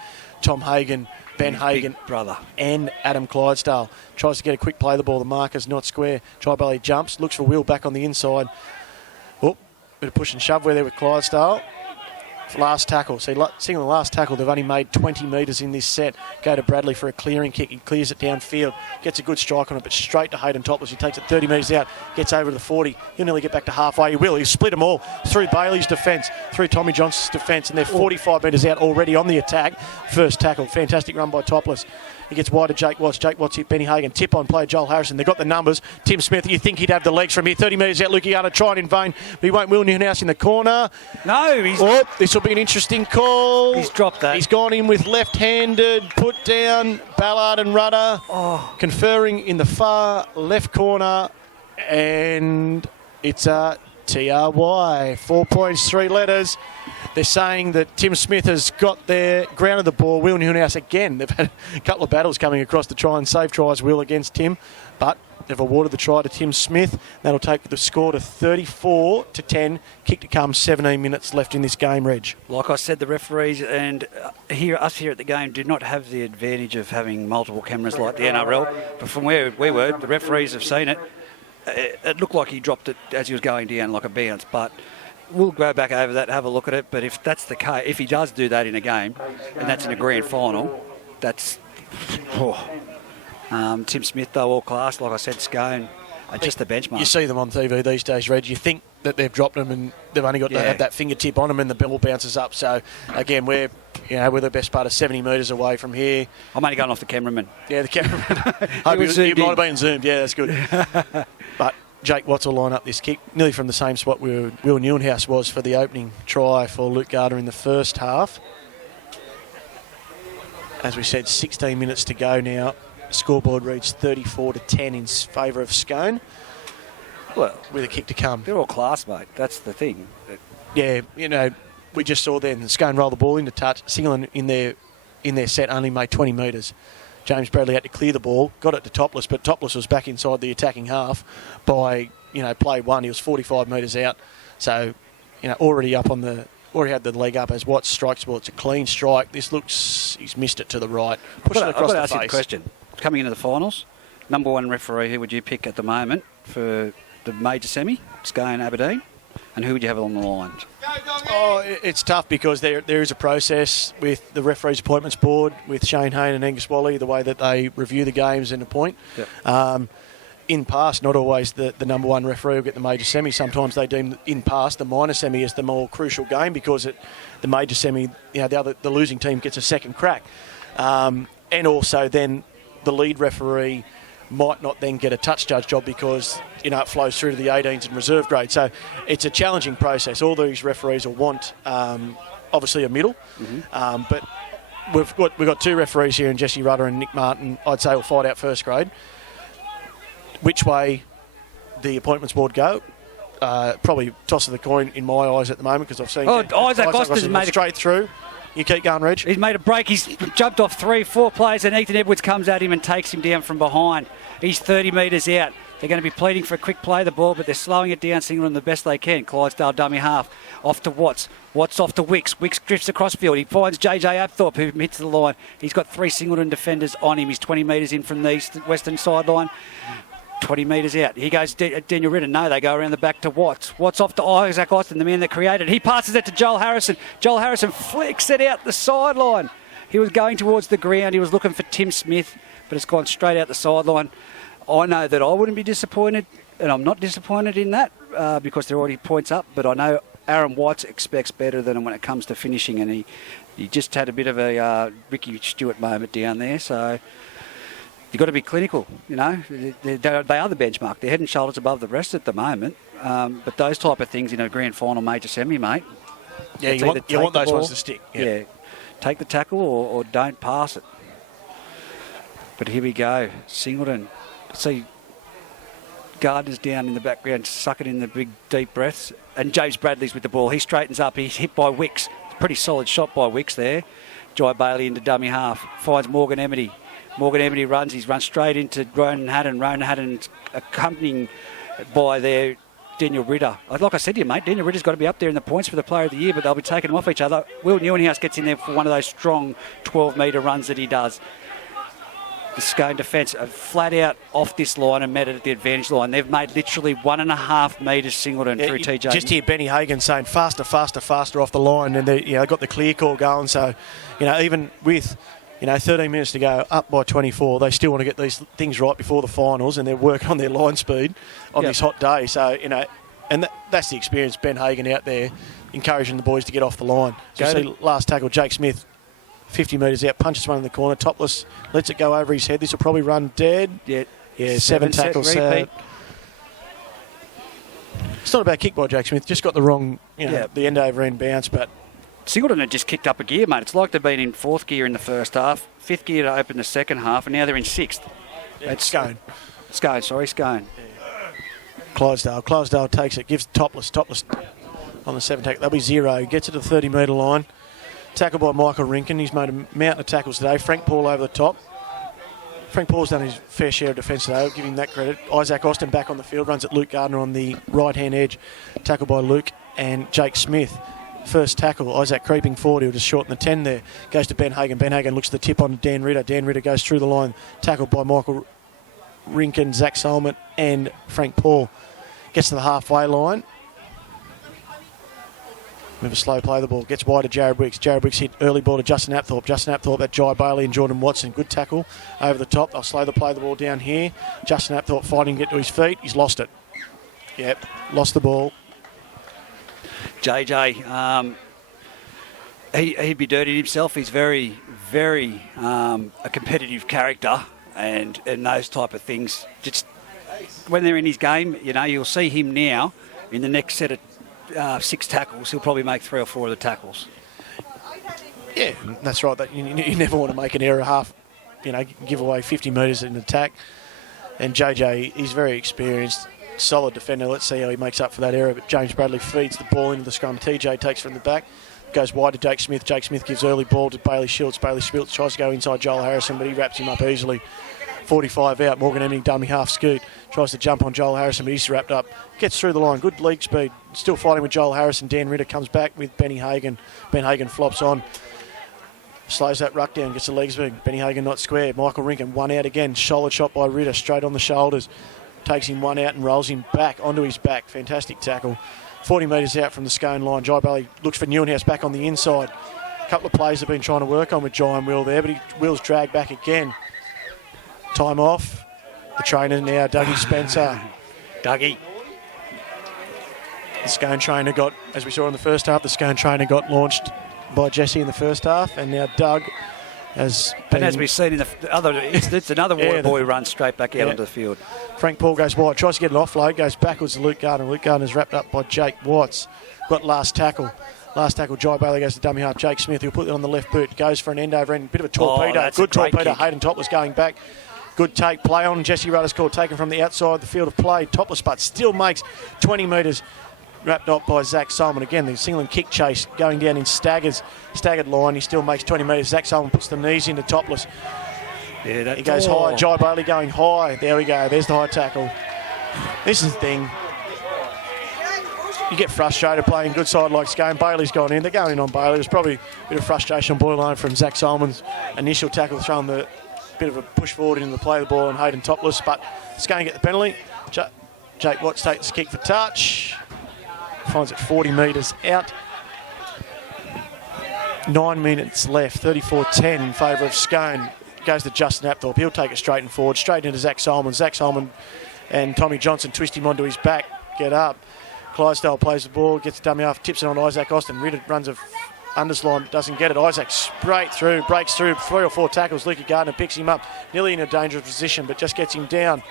Tom Hagan, Ben Hagan, brother, and Adam Clydesdale. Tries to get a quick play of the ball. The marker's not square. Jai Bailey jumps, looks for Will back on the inside. Oh, bit of push and shove there with Clydesdale. Last tackle. See, Singleton last tackle, they've only made 20 metres in this set. Go to Bradley for a clearing kick. He clears it downfield, gets a good strike on it, but straight to Hayden Topless. He takes it 30 metres out, gets over to the 40. He'll nearly get back to halfway. He will. He'll split them all through Bailey's defence, through Tommy Johnson's defence, and they're 45 metres out already on the attack. First tackle. Fantastic run by Topless. He gets wide to Jake Watts. Jake Watts hit Benny Hagan. Tip on play Joel Harrison. They've got the numbers. Tim Smith, you think he'd have the legs from here. 30 metres out. Lukey Gardner trying in vain, but he won't. Will Newhouse in the corner. No, he's... Oh, this will be an interesting call. He's dropped that. He's gone in with left-handed, put down, Ballard and Rudder, conferring in the far left corner, and it's a TRY. 4 points, 3 letters. They're saying that Tim Smith has got there, grounded the ball. Will Newhouse again. They've had a couple of battles coming across to try and save tries, Will, against Tim, but they've awarded the try to Tim Smith. That'll take the score to 34-10. Kick to come, 17 minutes left in this game, Reg. Like I said, the referees and us here at the game did not have the advantage of having multiple cameras like the NRL. But from where we were, the referees have seen it. It looked like he dropped it as he was going down like a bounce, but we'll go back over that, have a look at it. But if that's the case, if he does do that in a game, and that's in a grand final, that's... Tim Smith, though, all class. Like I said, Scone, just the benchmark. You see them on TV these days, Reg. You think that they've dropped them and they've only got to have that fingertip on them and the ball bounces up. So, again, we're the best part of 70 metres away from here. I'm only going off the cameraman. Yeah, the cameraman. he might have been zoomed. Yeah, that's good. But Jake Watts will line up this kick nearly from the same spot where Will Newhouse was for the opening try for Luke Gardner in the first half. As we said, 16 minutes to go now. Scoreboard reads 34-10 in favour of Scone. Well, with a kick to come. They're all class, mate. That's the thing. Yeah, we just saw then Scone roll the ball into touch. Singleton in their set only made 20 metres. James Bradley had to clear the ball, got it to Topless, but Topless was back inside the attacking half by play one. He was 45 metres out, so already up on the. Already had the leg up as Watts strikes the ball. It's a clean strike. This looks, he's missed it to the right. Pushed it across the face. I've got to ask you the question. Coming into the finals, number one referee, who would you pick at the moment for the major semi, Scone, Aberdeen? And who would you have on the line? Oh, it's tough because there is a process with the referees appointments board, with Shane Hayne and Angus Wally, the way that they review the games and appoint. Yep. in pass, not always the number one referee will get the major semi. Sometimes they deem in pass the minor semi as the more crucial game because the major semi, the losing team gets a second crack. And also then the lead referee might not then get a touch judge job because, it flows through to the 18s and reserve grade. So it's a challenging process. All these referees will want, obviously, a middle. Mm-hmm. But we've got two referees here, in Jesse Rudder and Nick Martin, I'd say will fight out first grade. Which way the appointments board go? Probably toss of the coin in my eyes at the moment because I've seen... Isaac Austin's made straight through. You keep going, Reg. He's made a break. He's jumped off 3-4 players, and Ethan Edwards comes at him and takes him down from behind. He's 30 metres out. They're going to be pleading for a quick play of the ball, but they're slowing it down, Singleton the best they can. Clydesdale dummy half. Off to Watts. Watts off to Wicks. Wicks drifts across field. He finds JJ Apthorpe, who hits the line. He's got 3 Singleton defenders on him. He's 20 metres in from the western sideline. 20 metres out. He goes Daniel Ritter. No, they go around the back to Watts. Watts off to Isaac Austin, the man that created. He passes it to Joel Harrison. Joel Harrison flicks it out the sideline. He was going towards the ground. He was looking for Tim Smith, but it's gone straight out the sideline. I know that I wouldn't be disappointed, and I'm not disappointed in that because they're already points up, but I know Aaron Watts expects better than him when it comes to finishing, and he just had a bit of a Ricky Stewart moment down there, so... You've got to be clinical, They are the benchmark. They're head and shoulders above the rest at the moment. But those type of things in a grand final major semi, mate. Yeah, you want those ones to stick. Yeah. Take the tackle or don't pass it. But here we go. Singleton. See Gardner's down in the background, sucking in the big, deep breaths. And James Bradley's with the ball. He straightens up. He's hit by Wicks. Pretty solid shot by Wicks there. Jai Bailey into dummy half. Finds Morgan Emity. Morgan Emity runs. He's run straight into Ronan Haddon. Ronan Haddon's accompanying by their Daniel Ritter. Like I said to you, mate, Daniel Ritter's got to be up there in the points for the Player of the Year, but they'll be taking them off each other. Will Newenhouse gets in there for one of those strong 12-metre runs that he does. The Scone defence are flat out off this line and met it at the advantage line. They've made literally 1.5 metres Singleton through TJ. Just hear Benny Hagan saying faster, faster, faster off the line, and they got the clear call going. So, even with 13 minutes to go, up by 24, they still want to get these things right before the finals, and they're working on their line speed on this hot day. So, and that's the experience. Ben Hagan out there encouraging the boys to get off the line. So you see last tackle, Jake Smith, 50 metres out, punches one in the corner, topless, lets it go over his head. This will probably run dead. Yeah, 7 tackles. It's not a bad kick by Jake Smith, just got the wrong, the end over end bounce, but Singleton had just kicked up a gear, mate. It's like they've been in 4th gear in the first half, 5th gear to open the second half, and now they're in 6th. It's Scone. Scone. Yeah. Clydesdale takes it, gives topless on the 7 tackle. That'll be 0. Gets it to the 30-metre line. Tackled by Michael Rinkin. He's made a mountain of tackles today. Frank Paul over the top. Frank Paul's done his fair share of defence today. I'll give him that credit. Isaac Austin back on the field. Runs at Luke Gardner on the right-hand edge. Tackled by Luke and Jake Smith. First tackle, Isaac creeping forward. He'll just shorten the 10 there. Goes to Ben Hagan. Ben Hagan looks at the tip on Dan Ritter. Dan Ritter goes through the line. Tackled by Michael Rinkin, Zach Solomon and Frank Paul. Gets to the halfway line. With a slow play the ball. Gets wide to Jared Wicks. Jared Wicks hit early ball to Justin Apthorpe. Justin Apthorpe at Jai Bailey and Jordan Watson. Good tackle over the top. They'll slow the play the ball down here. Justin Apthorpe fighting to get to his feet. He's lost it. Yep, lost the ball. JJ, he'd be dirty himself. He's very, very a competitive character and those type of things. Just when they're in his game, you'll see him now in the next set of 6 tackles. He'll probably make 3 or 4 of the tackles. Yeah, that's right. You never want to make an error half, give away 50 metres in attack. And JJ, he's very experienced. Solid defender. Let's see how he makes up for that error. But James Bradley feeds the ball into the scrum. TJ takes from the back. Goes wide to Jake Smith. Jake Smith gives early ball to Bailey Schultz. Bailey Schultz tries to go inside Joel Harrison, but he wraps him up easily. 45 out. Morgan Emily dummy half scoot. Tries to jump on Joel Harrison, but he's wrapped up. Gets through the line. Good league speed. Still fighting with Joel Harrison. Dan Ritter comes back with Benny Hagan. Ben Hagan flops on. Slows that ruck down. Gets the legs moving. Benny Hagan not square. Michael Rinkin. 1 out again. Solid shot by Ritter. Straight on the shoulders. Takes him 1 out and rolls him back onto his back. Fantastic tackle. 40 metres out from the Scone line. Jai Bailey looks for Newenhouse back on the inside. A couple of plays have been trying to work on with Jai and Will there, but Will's dragged back again. Time off. The trainer now, Dougie Spencer. Dougie. The Scone trainer got, as we saw in the first half, the Scone trainer got launched by Jesse in the first half, and now Doug has been... And as we've seen in the other instance, another water boy runs straight back out onto the field. Frank Paul goes wide, tries to get an offload, goes backwards to Luke Gardner. Luke Gardner's wrapped up by Jake Watts. Got last tackle. Last tackle, Jai Bailey goes to dummy half. Jake Smith, he'll put it on the left boot, goes for an end over end. Bit of a torpedo. Good torpedo. Hayden Topless going back. Good take, play on. Jesse Rudder's call taken from the outside of the field of play. Topless, but still makes 20 metres. Wrapped up by Zach Solomon. Again, the Singleton kick chase going down in staggered line. He still makes 20 metres. Zach Solomon puts the knees into Topless. Yeah, he goes high. Jai Bailey going high. There we go. There's the high tackle. This is the thing. You get frustrated playing good side like Scone. Bailey's gone in. They're going in on Bailey. There's probably a bit of frustration on borderline from Zach Solomon's initial tackle, throwing the bit of a push forward into the play of the ball and Hayden Topless. But Scone get the penalty. Jake Watts takes the kick for touch. Finds it 40 metres out. 9 minutes left. 34-10 in favour of Scone. Goes to Justin Apthorpe. He'll take it straight and forward. Straight into Zach Solomon. Zach Solomon and Tommy Johnson twist him onto his back. Get up. Clydesdale plays the ball, gets dummy off, tips it on Isaac Austin. Ritter runs a underslide, doesn't get it. Isaac straight through, breaks through 3 or 4 tackles. Luke Gardner picks him up, nearly in a dangerous position, but just gets him down.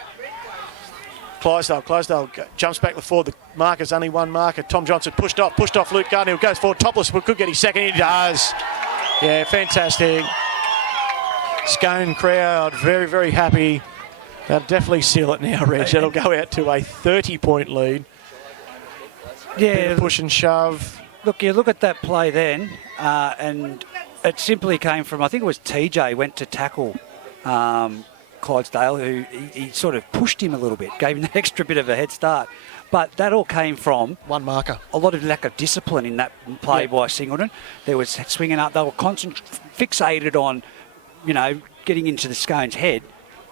Clydesdale jumps back to the forward. The marker's only one marker. Tom Johnson pushed off Luke Gardner, who goes forward. Topless could get his second. He does. Yeah, fantastic. Scone crowd, very, very happy. They'll definitely seal it now, Reg. That'll go out to a 30-point lead. Yeah, push and shove. Look, you look at that play then, and it simply came from, I think it was TJ went to tackle Clydesdale, who he sort of pushed him a little bit, gave him an extra bit of a head start. But that all came from one marker. A lot of lack of discipline in that play by Singleton. There was swinging up. They were fixated on, getting into the Scone's head.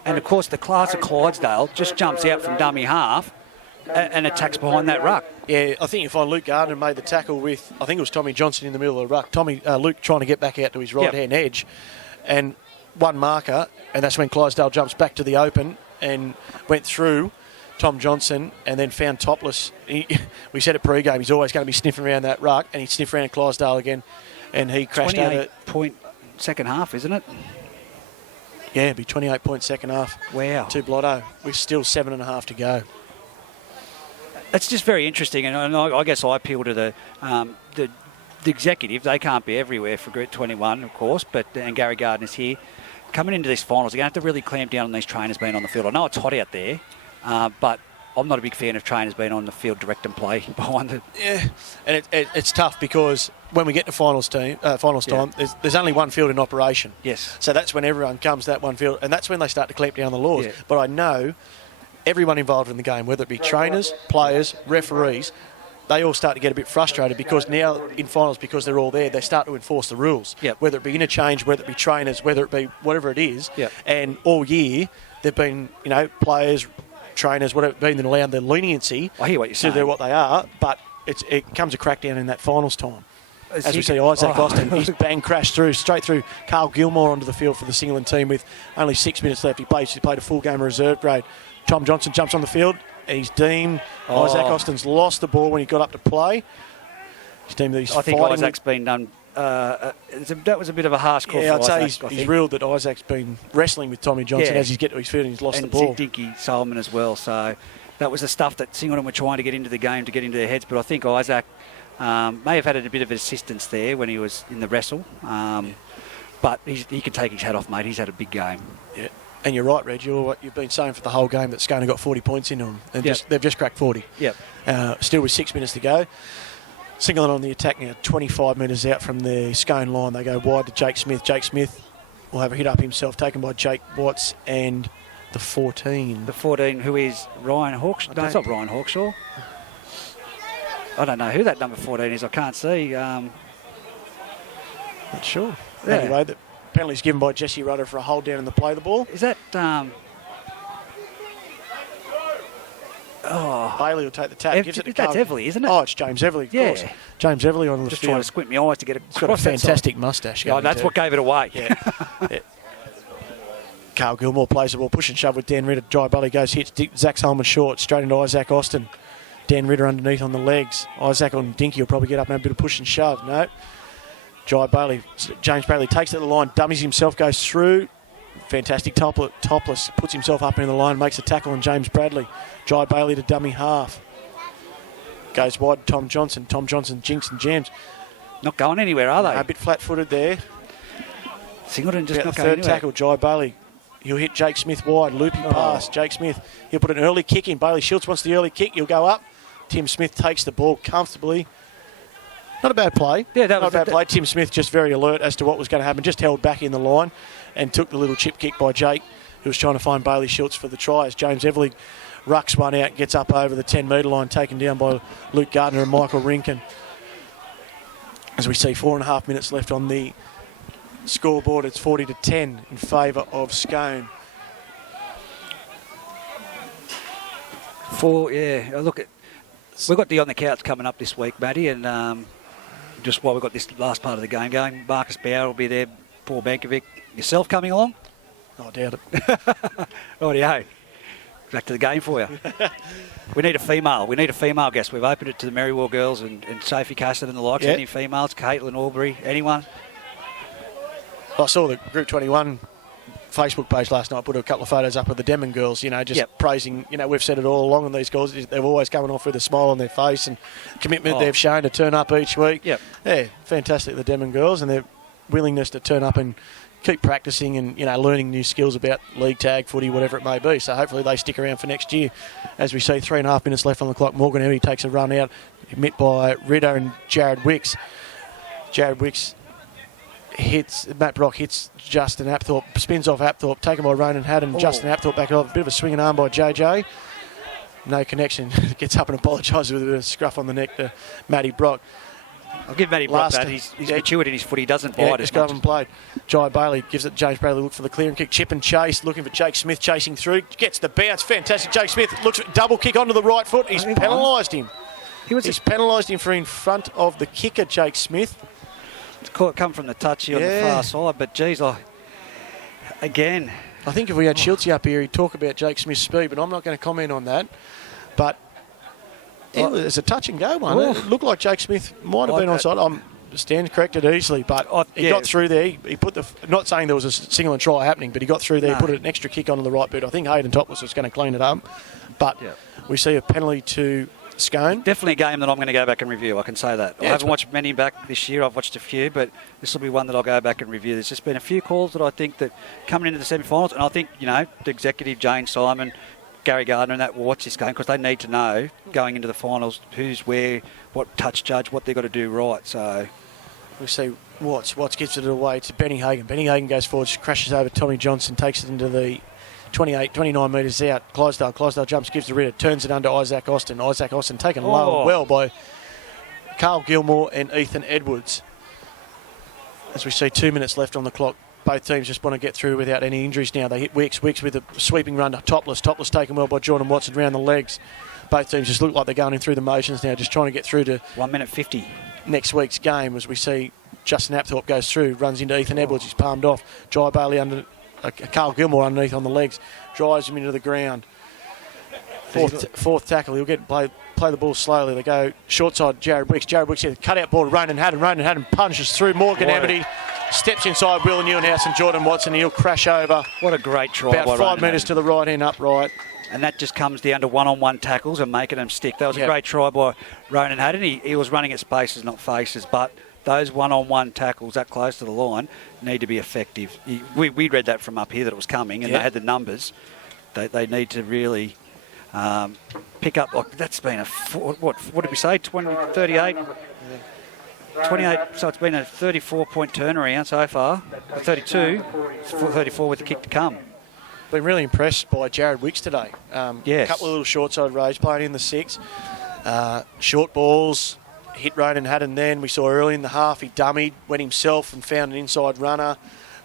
And, of course, the class of Clydesdale just jumps out from dummy half and attacks behind that ruck. Yeah, I think you find Luke Gardner made the tackle with, I think it was Tommy Johnson in the middle of the ruck. Luke trying to get back out to his right-hand edge. And one marker, and that's when Clydesdale jumps back to the open and went through Tom Johnson and then found Topless. We said at pre-game he's always going to be sniffing around that ruck, and he sniffed around Clydesdale again, and he crashed out it. 28-point second half, isn't it? Yeah, it'd be 28-point second half. Wow. To Blotto. We're still 7.5 to go. It's just very interesting, and I guess I appeal to the executive. They can't be everywhere for Group 21, of course, and Gary Gardner's here. Coming into these finals, they're going to have to really clamp down on these trainers being on the field. I know it's hot out there, but I'm not a big fan of trainers being on the field direct and play behind it. Yeah, and it's tough because when we get to finals time, there's only one field in operation. Yes. So that's when everyone comes to that one field, and that's when they start to clamp down on the laws. Yeah. But I know everyone involved in the game, whether it be trainers, players, referees, they all start to get a bit frustrated because now in finals, because they're all there, they start to enforce the rules. Yep. Whether it be interchange, whether it be trainers, whether it be whatever it is. Yep. And all year, they've been, players, trainers, whatever it been, allowed their leniency. I hear what you're saying. So they're what they are, but it comes a crackdown in that finals time. As we see Isaac Austin, he's bang crashed straight through Carl Gilmore onto the field for the Singleton team with only 6 minutes left. He played a full game of reserve grade. Tom Johnson jumps on the field. He's deemed. Isaac Austin's lost the ball when he got up to play. He's deemed that he's I think fighting. Isaac's been done. That was a bit of a harsh call for I'd Isaac. say he's ruled that Isaac's been wrestling with Tommy Johnson as he's get to his field and he's lost the ball. And Dinky Solomon as well. So that was the stuff that Singleton were trying to get into the game, to get into their heads. But I think Isaac may have had a bit of assistance there when he was in the wrestle. But he can take his hat off, mate. He's had a big game. Yeah. And you're right, Reg. What you've been saying for the whole game, that Scone got 40 points into them. And they've just cracked 40. Yep. Still with 6 minutes to go. Singleton on the attack now, 25 metres out from the Scone line. They go wide to Jake Smith. Jake Smith will have a hit up himself, taken by Jake Watts and the 14. The 14, who is Ryan Hawkshaw. No, it's not Ryan Hawkshaw. I don't know who that number 14 is. I can't see. Not sure. Yeah. Anyway, the penalty's given by Jesse Rudder for a hold down in the play of the ball. Is that... Bailey will take the tap. Gives it to that's Everly, isn't it? Oh, it's James Everly, of course. James Everly on the Just field. trying to squint my eyes to get He's got a fantastic moustache. That's what gave it away. Yeah. Carl Gilmore plays the ball, push and shove with Dan Ritter. Jai Bailey goes, hits Zach Solomon short, straight into Isaac Austin. Dan Ritter underneath on the legs. Isaac on Dinky will probably get up and have a bit of push and shove. No. Jai Bailey, James Bradley takes it to the line, dummies himself, goes through. Fantastic topless, puts himself up in the line, makes a tackle on James Bradley. Jai Bailey to dummy half. Goes wide, Tom Johnson. Tom Johnson jinks and jams. Not going anywhere, are they? A bit flat-footed there. Singleton just About not the going third anywhere. tackle, Jai Bailey. He'll hit Jake Smith wide, looping pass. Jake Smith, he'll put an early kick in. Bailey Schultz wants the early kick. He'll go up. Tim Smith takes the ball comfortably. Not a bad play. Yeah, that Not was a bad play. Tim Smith just very alert as to what was going to happen. Just held back in the line and took the little chip kick by Jake, who was trying to find Bailey Schultz for the try. As James Everly rucks one out, gets up over the 10-metre line, taken down by Luke Gardner and Michael Rinkin. As we see 4.5 minutes left on the scoreboard, it's 40-10 in favour of Scone. We've got the On the Couch coming up this week, Matty, and just while we've got this last part of the game going, Marcus Bauer will be there, Paul Bankovic. Yourself coming along? I doubt it. Rightio. Back to the game for you. We need a female. We need a female guest. We've opened it to the Merrywell girls and Sophie Cassidy and the likes. Yeah. Any females? Caitlin Aubrey? Anyone? I saw the Group 21 Facebook page last night, put a couple of photos up of the Demon girls, praising, we've said it all along on these girls, they're always coming off with a smile on their face and commitment they've shown to turn up each week. Yep. Yeah, fantastic, the Demon girls, and their willingness to turn up and keep practicing and, learning new skills about league tag, footy, whatever it may be. So hopefully they stick around for next year. As we see, 3.5 minutes left on the clock. Morgan Eddie takes a run out, met by Ritter and Jared Wicks. Jared Wicks Matt Brock hits Justin Apthorpe, spins off Apthorpe, taken by Ronan Haddon. Justin Apthorpe back off, a bit of a swinging arm by JJ. No connection. Gets up and apologises with a bit of a scruff on the neck to Matty Brock. I'll give Matty Brock that. He's matured in his footy. He doesn't bite just as got much. up and played. Jai Bailey gives it to James Bradley, look for the clear and kick. Chip and chase, looking for Jake Smith, chasing through. Gets the bounce. Fantastic. Jake Smith looks for double kick onto the right foot. He's penalised him. He's penalised him for in front of the kicker, Jake Smith. Come from the touchy on the far side, but geez, again. I think if we had Schultzy up here, he'd talk about Jake Smith's speed, but I'm not going to comment on that. But it was a touch and go one. It looked like Jake Smith might have been onside. I'm stand corrected easily, but he got through there. He put not saying there was a single and try happening, but he got through there, put an extra kick onto the right boot. I think Hayden Topless was going to clean it up, but we see a penalty to Scone. Definitely a game that I'm going to go back and review, I can say that. Yeah, I haven't watched many back this year. I've watched a few, but this will be one that I'll go back and review. There's just been a few calls that I think that coming into the semi-finals, and I think, the executive, Jane Simon, Gary Gardner and that will watch this game because they need to know going into the finals who's where, what touch judge, what they've got to do right. So we see Watts gives it away to Benny Hagan. Benny Hagan goes forward, crashes over Tommy Johnson, takes it into the 29 metres out. Clydesdale jumps, gives the Ritter, turns it under Isaac Austin. Isaac Austin taken low and well by Carl Gilmore and Ethan Edwards. As we see 2 minutes left on the clock, both teams just want to get through without any injuries now. They hit Wicks with a sweeping run to Topless. Topless taken well by Jordan Watson around the legs. Both teams just look like they're going in through the motions now, just trying to get through to 1 minute 50. Next week's game, as we see Justin Apthorpe goes through, runs into Ethan Edwards, he's palmed off. Jai Bailey under Carl Gilmore underneath on the legs, drives him into the ground. Fourth tackle, he'll play the ball slowly. They go short side, Jared Wicks. Jared Wicks here, cut out ball to Ronan Haddon. Ronan Haddon punches through Morgan Amity, steps inside Will Newhouse and Jordan Watson. He'll crash over. What a great try. About 5 metres to the right hand upright. And that just comes down to one-on-one tackles and making them stick. That was a great try by Ronan Haddon. He was running at spaces, not faces, but those one-on-one tackles that close to the line need to be effective. We read that from up here that it was coming, and they had the numbers. They need to really pick up. Like that's been what did we say? 38. 28. So it's been a 34-point turnaround so far. 32, 34 with the kick to come. Been really impressed by Jared Wicks today. Yes. A couple of little short side rays playing in the 6. Short balls. Hit Ronan Haddon then. We saw early in the half he dummied, went himself and found an inside runner.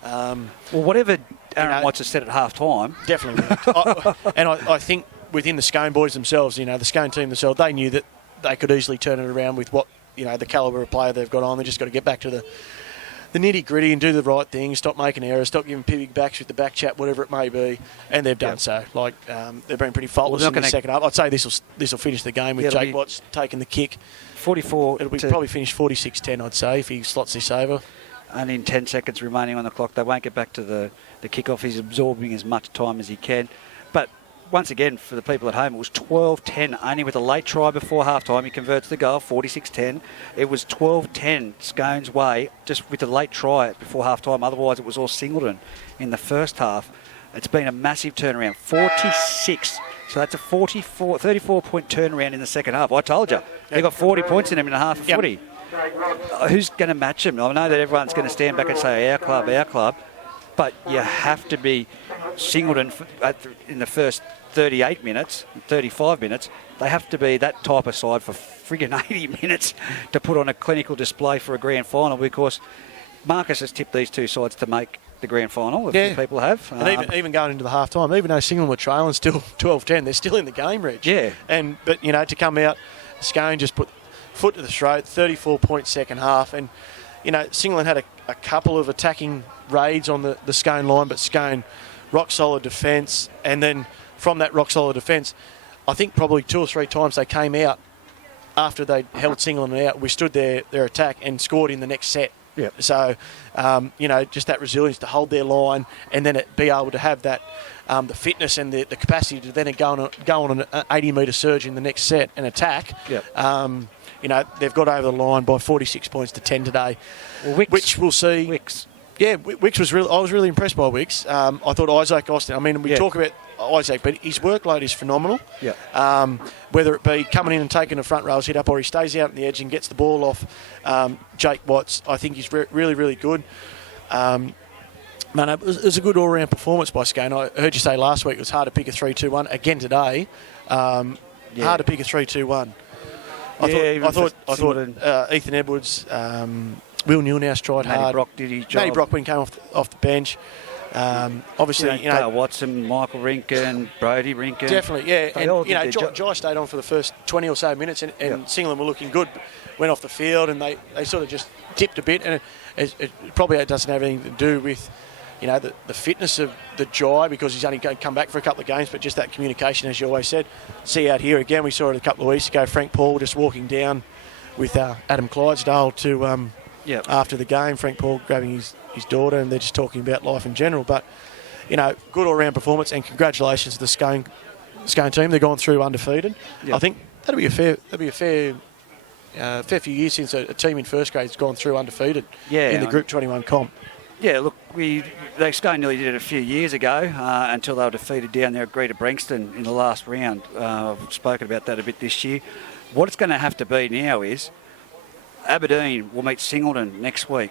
Well, whatever Aaron Watts has said at half-time. Definitely. I think within the Scone boys themselves, the Scone team themselves, they knew that they could easily turn it around with what, the calibre of player they've got on. They just got to get back to the nitty-gritty and do the right thing, stop making errors, stop giving big backs with the back chat, whatever it may be, and they've done so. Like, they've been pretty faultless in the second half. I'd say this will finish the game with Jake Watts taking the kick. 44. It'll be probably finish 46-10, I'd say, if he slots this over. And in 10 seconds remaining on the clock, they won't get back to the kick-off. He's absorbing as much time as he can. But once again, for the people at home, it was 12-10, only with a late try before half-time. He converts the goal, 46-10. It was 12-10 Scone's way, just with a late try before half-time. Otherwise, it was all Singleton in the first half. It's been a massive turnaround, 46. So that's a 34-point turnaround in the second half. I told you, they got 40 points in them in a half of footy. Who's going to match them? I know that everyone's going to stand back and say, our club, but you have to be Singleton in the first 38 minutes, 35 minutes. They have to be that type of side for friggin' 80 minutes to put on a clinical display for a grand final, because Marcus has tipped these two sides to make the grand final. A few people have. And even going into the half-time, even though Singleton were trailing still 12-10, they're still in the game, Reg. Yeah. But, to come out, Scone just put foot to the throat, 34-point second half. And, Singleton had a couple of attacking raids on the Scone line, but Scone, rock-solid defence. And then from that rock-solid defence, I think probably 2 or 3 times they came out after they held Singleton out, withstood their attack and scored in the next set. Yep. So, just that resilience to hold their line and then be able to have that, the fitness and the capacity to then go on an 80-metre surge in the next set and attack. Yep. They've got over the line by 46 points to 10 today, which we'll see. Wicks. Yeah, Wicks was I was really impressed by Wicks. I thought Isaac Austin. I mean, we talk about Isaac, but his workload is phenomenal. Yeah. Whether it be coming in and taking the front rows hit up, or he stays out on the edge and gets the ball off Jake Watts, I think he's really, really good. It was a good all-round performance by Scone. I heard you say last week it was hard to pick a 3-2-1. Again today, hard to pick a 3-2-1. I thought Ethan Edwards, Will Newhouse tried hard. Matty Brock did his job. Matty Brock when he came off the bench. Obviously, Dale Watson, Michael Rinkin, Brody Rinkin. Definitely, yeah. And Jai stayed on for the first 20 or so minutes, and Singleton were looking good. Went off the field, and they sort of just dipped a bit, and it probably doesn't have anything to do with the fitness of the Jai, because he's only going to come back for a couple of games, but just that communication, as you always said. See out here again, we saw it a couple of weeks ago. Frank Paul just walking down with Adam Clydesdale to after the game. Frank Paul grabbing his daughter, and they're just talking about life in general. But good all-round performance, and congratulations to the Scone team. They've gone through undefeated. I think that'll be a fair few years since a team in first grade has gone through undefeated in the Group 21 comp. Yeah, look, Scone nearly did it a few years ago until they were defeated down there at Greater Branxton in the last round. I've spoken about that a bit this year. What it's going to have to be now is Aberdeen will meet Singleton next week.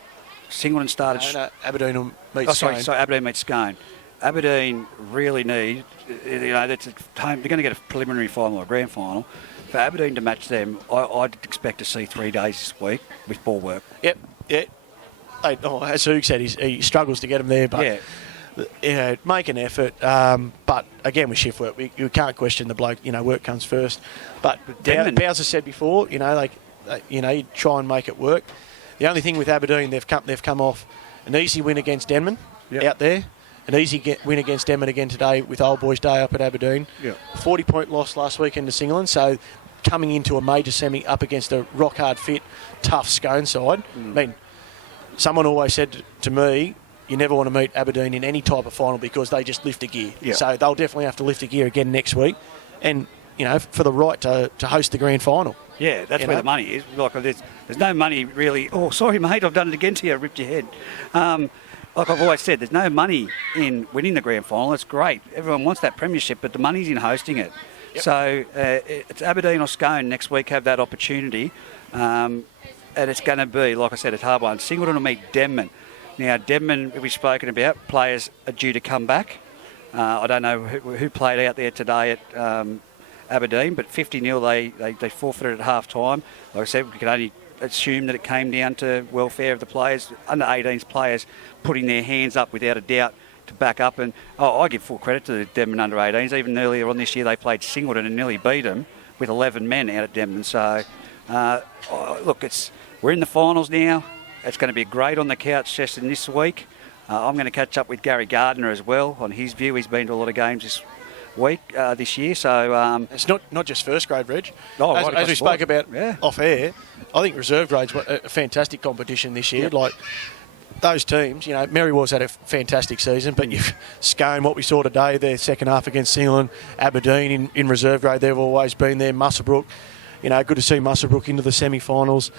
Singleton started... No, Aberdeen will meet Scone. Sorry, Aberdeen meets Scone. Aberdeen really need... that's they're going to get a preliminary final or a grand final. For Aberdeen to match them, I'd expect to see 3 days this week with ball work. Yep. As Hugh said, he struggles to get them there, but make an effort. But again, with shift work, we can't question the bloke. Work comes first. But Bowser said before, you try and make it work. The only thing with Aberdeen, they've come off an easy win against Denman out there, an easy win against Denman again today with Old Boys Day up at Aberdeen. 40-point loss last weekend to Singleton, so coming into a major semi up against a rock-hard fit, tough Scone side. I mean, someone always said to me, you never want to meet Aberdeen in any type of final because they just lift a gear. So they'll definitely have to lift a gear again next week, and for the right to host the grand final. Yeah, that's where the money is. Like, there's no money really. Oh, sorry, mate, I've done it again to you. I ripped your head. Like I've always said, there's no money in winning the grand final. It's great. Everyone wants that premiership, but the money's in hosting it. So it's Aberdeen or Scone next week have that opportunity. And it's going to be, like I said, it's hard one. Singleton will meet Denman. Now, Denman, we've spoken about, players are due to come back. I don't know who played out there today at Aberdeen, but 50-0 they forfeited at half-time. Like I said, we can only assume that it came down to welfare of the players, under-18s players putting their hands up without a doubt to back up. And I give full credit to the Denman under-18s. Even earlier on this year, they played Singleton and nearly beat them with 11 men out at Denman. So, look, we're in the finals now. it's going to be great on the couch session this week. I'm going to catch up with Gary Gardner as well on his view. He's been to a lot of games this year. So it's not just first grade, Reg. Oh, as we spoke about off air, I think reserve grade's a fantastic competition this year. Like those teams, Merrywar's had a fantastic season, but you've Scone, what we saw today, their second half against Singleton, Aberdeen in reserve grade, they've always been there. Muswellbrook, good to see Muswellbrook into the semi-finals.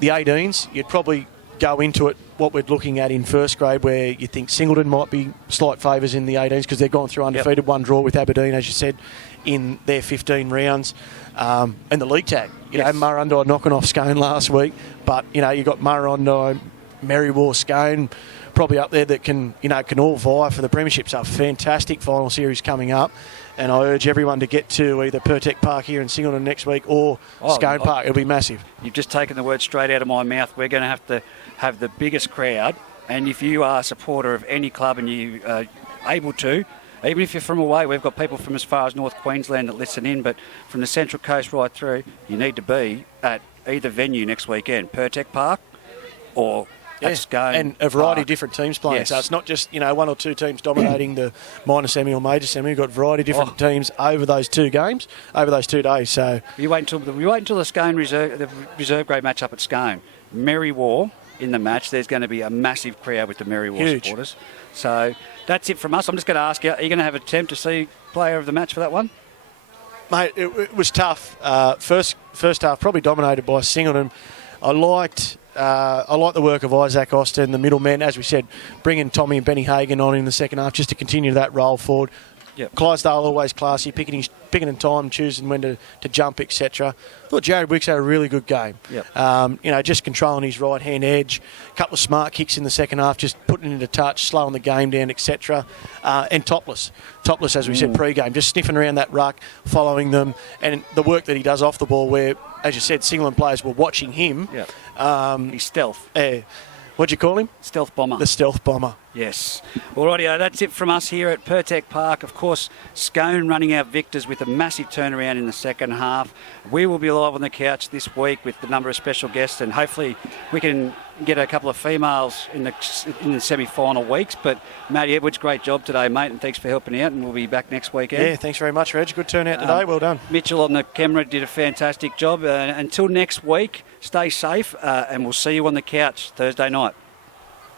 The 18s, you'd probably go into it what we're looking at in first grade, where you think Singleton might be slight favours in the 18s because they've gone through undefeated, one draw with Aberdeen, as you said, in their 15 rounds. And the league tag, Murrundi knocking off Scone last week, but you've got Murrundi, Merrywar, Scone, probably up there that can all vie for the premiership. So a fantastic final series coming up, and I urge everyone to get to either Pirtek Park here in Singleton next week or Scone Park. It'll be massive. You've just taken the words straight out of my mouth. We're going to have the biggest crowd, and if you are a supporter of any club and you are able to, even if you're from away, we've got people from as far as North Queensland that listen in, but from the Central Coast right through, you need to be at either venue next weekend, Pirtek Park or Scone and a variety Park. of different teams playing. Yes. So it's not just one or two teams dominating the minor semi or major semi. We've got a variety of different teams over those 2 games, over those 2 days. So you wait until the Scone reserve grade match up at Scone. Merrywar in the match. There's going to be a massive crowd with the Merrywar supporters. So that's it from us. I'm just going to ask you: are you going to have an attempt to see player of the match for that one? Mate, it was tough. First half probably dominated by Singleton. I liked the work of Isaac Austin, the middleman, as we said, bringing Tommy and Benny Hagan on in the second half just to continue that roll forward. Yep. Clydesdale always classy, picking in time, choosing when to jump, etc. I thought Jared Wicks had a really good game. Yep. Just controlling his right-hand edge, a couple of smart kicks in the second half, just putting it into touch, slowing the game down, etc. And topless, as we said pre-game, just sniffing around that ruck, following them, and the work that he does off the ball where, as you said, Singleton players were watching him. Yep. He's stealth. What'd you call him? Stealth bomber. The stealth bomber. Yes. Alrighty, that's it from us here at Pirtek Park. Of course, Scone running out victors with a massive turnaround in the second half. We will be live on the couch this week with a number of special guests, and hopefully we can get a couple of females in the semi-final weeks. But Matty Edwards, great job today, mate, and thanks for helping out, and we'll be back next weekend. Yeah, thanks very much, Reg. Good turnout today. Well done. Mitchell on the camera did a fantastic job. Until next week, stay safe, and we'll see you on the couch Thursday night.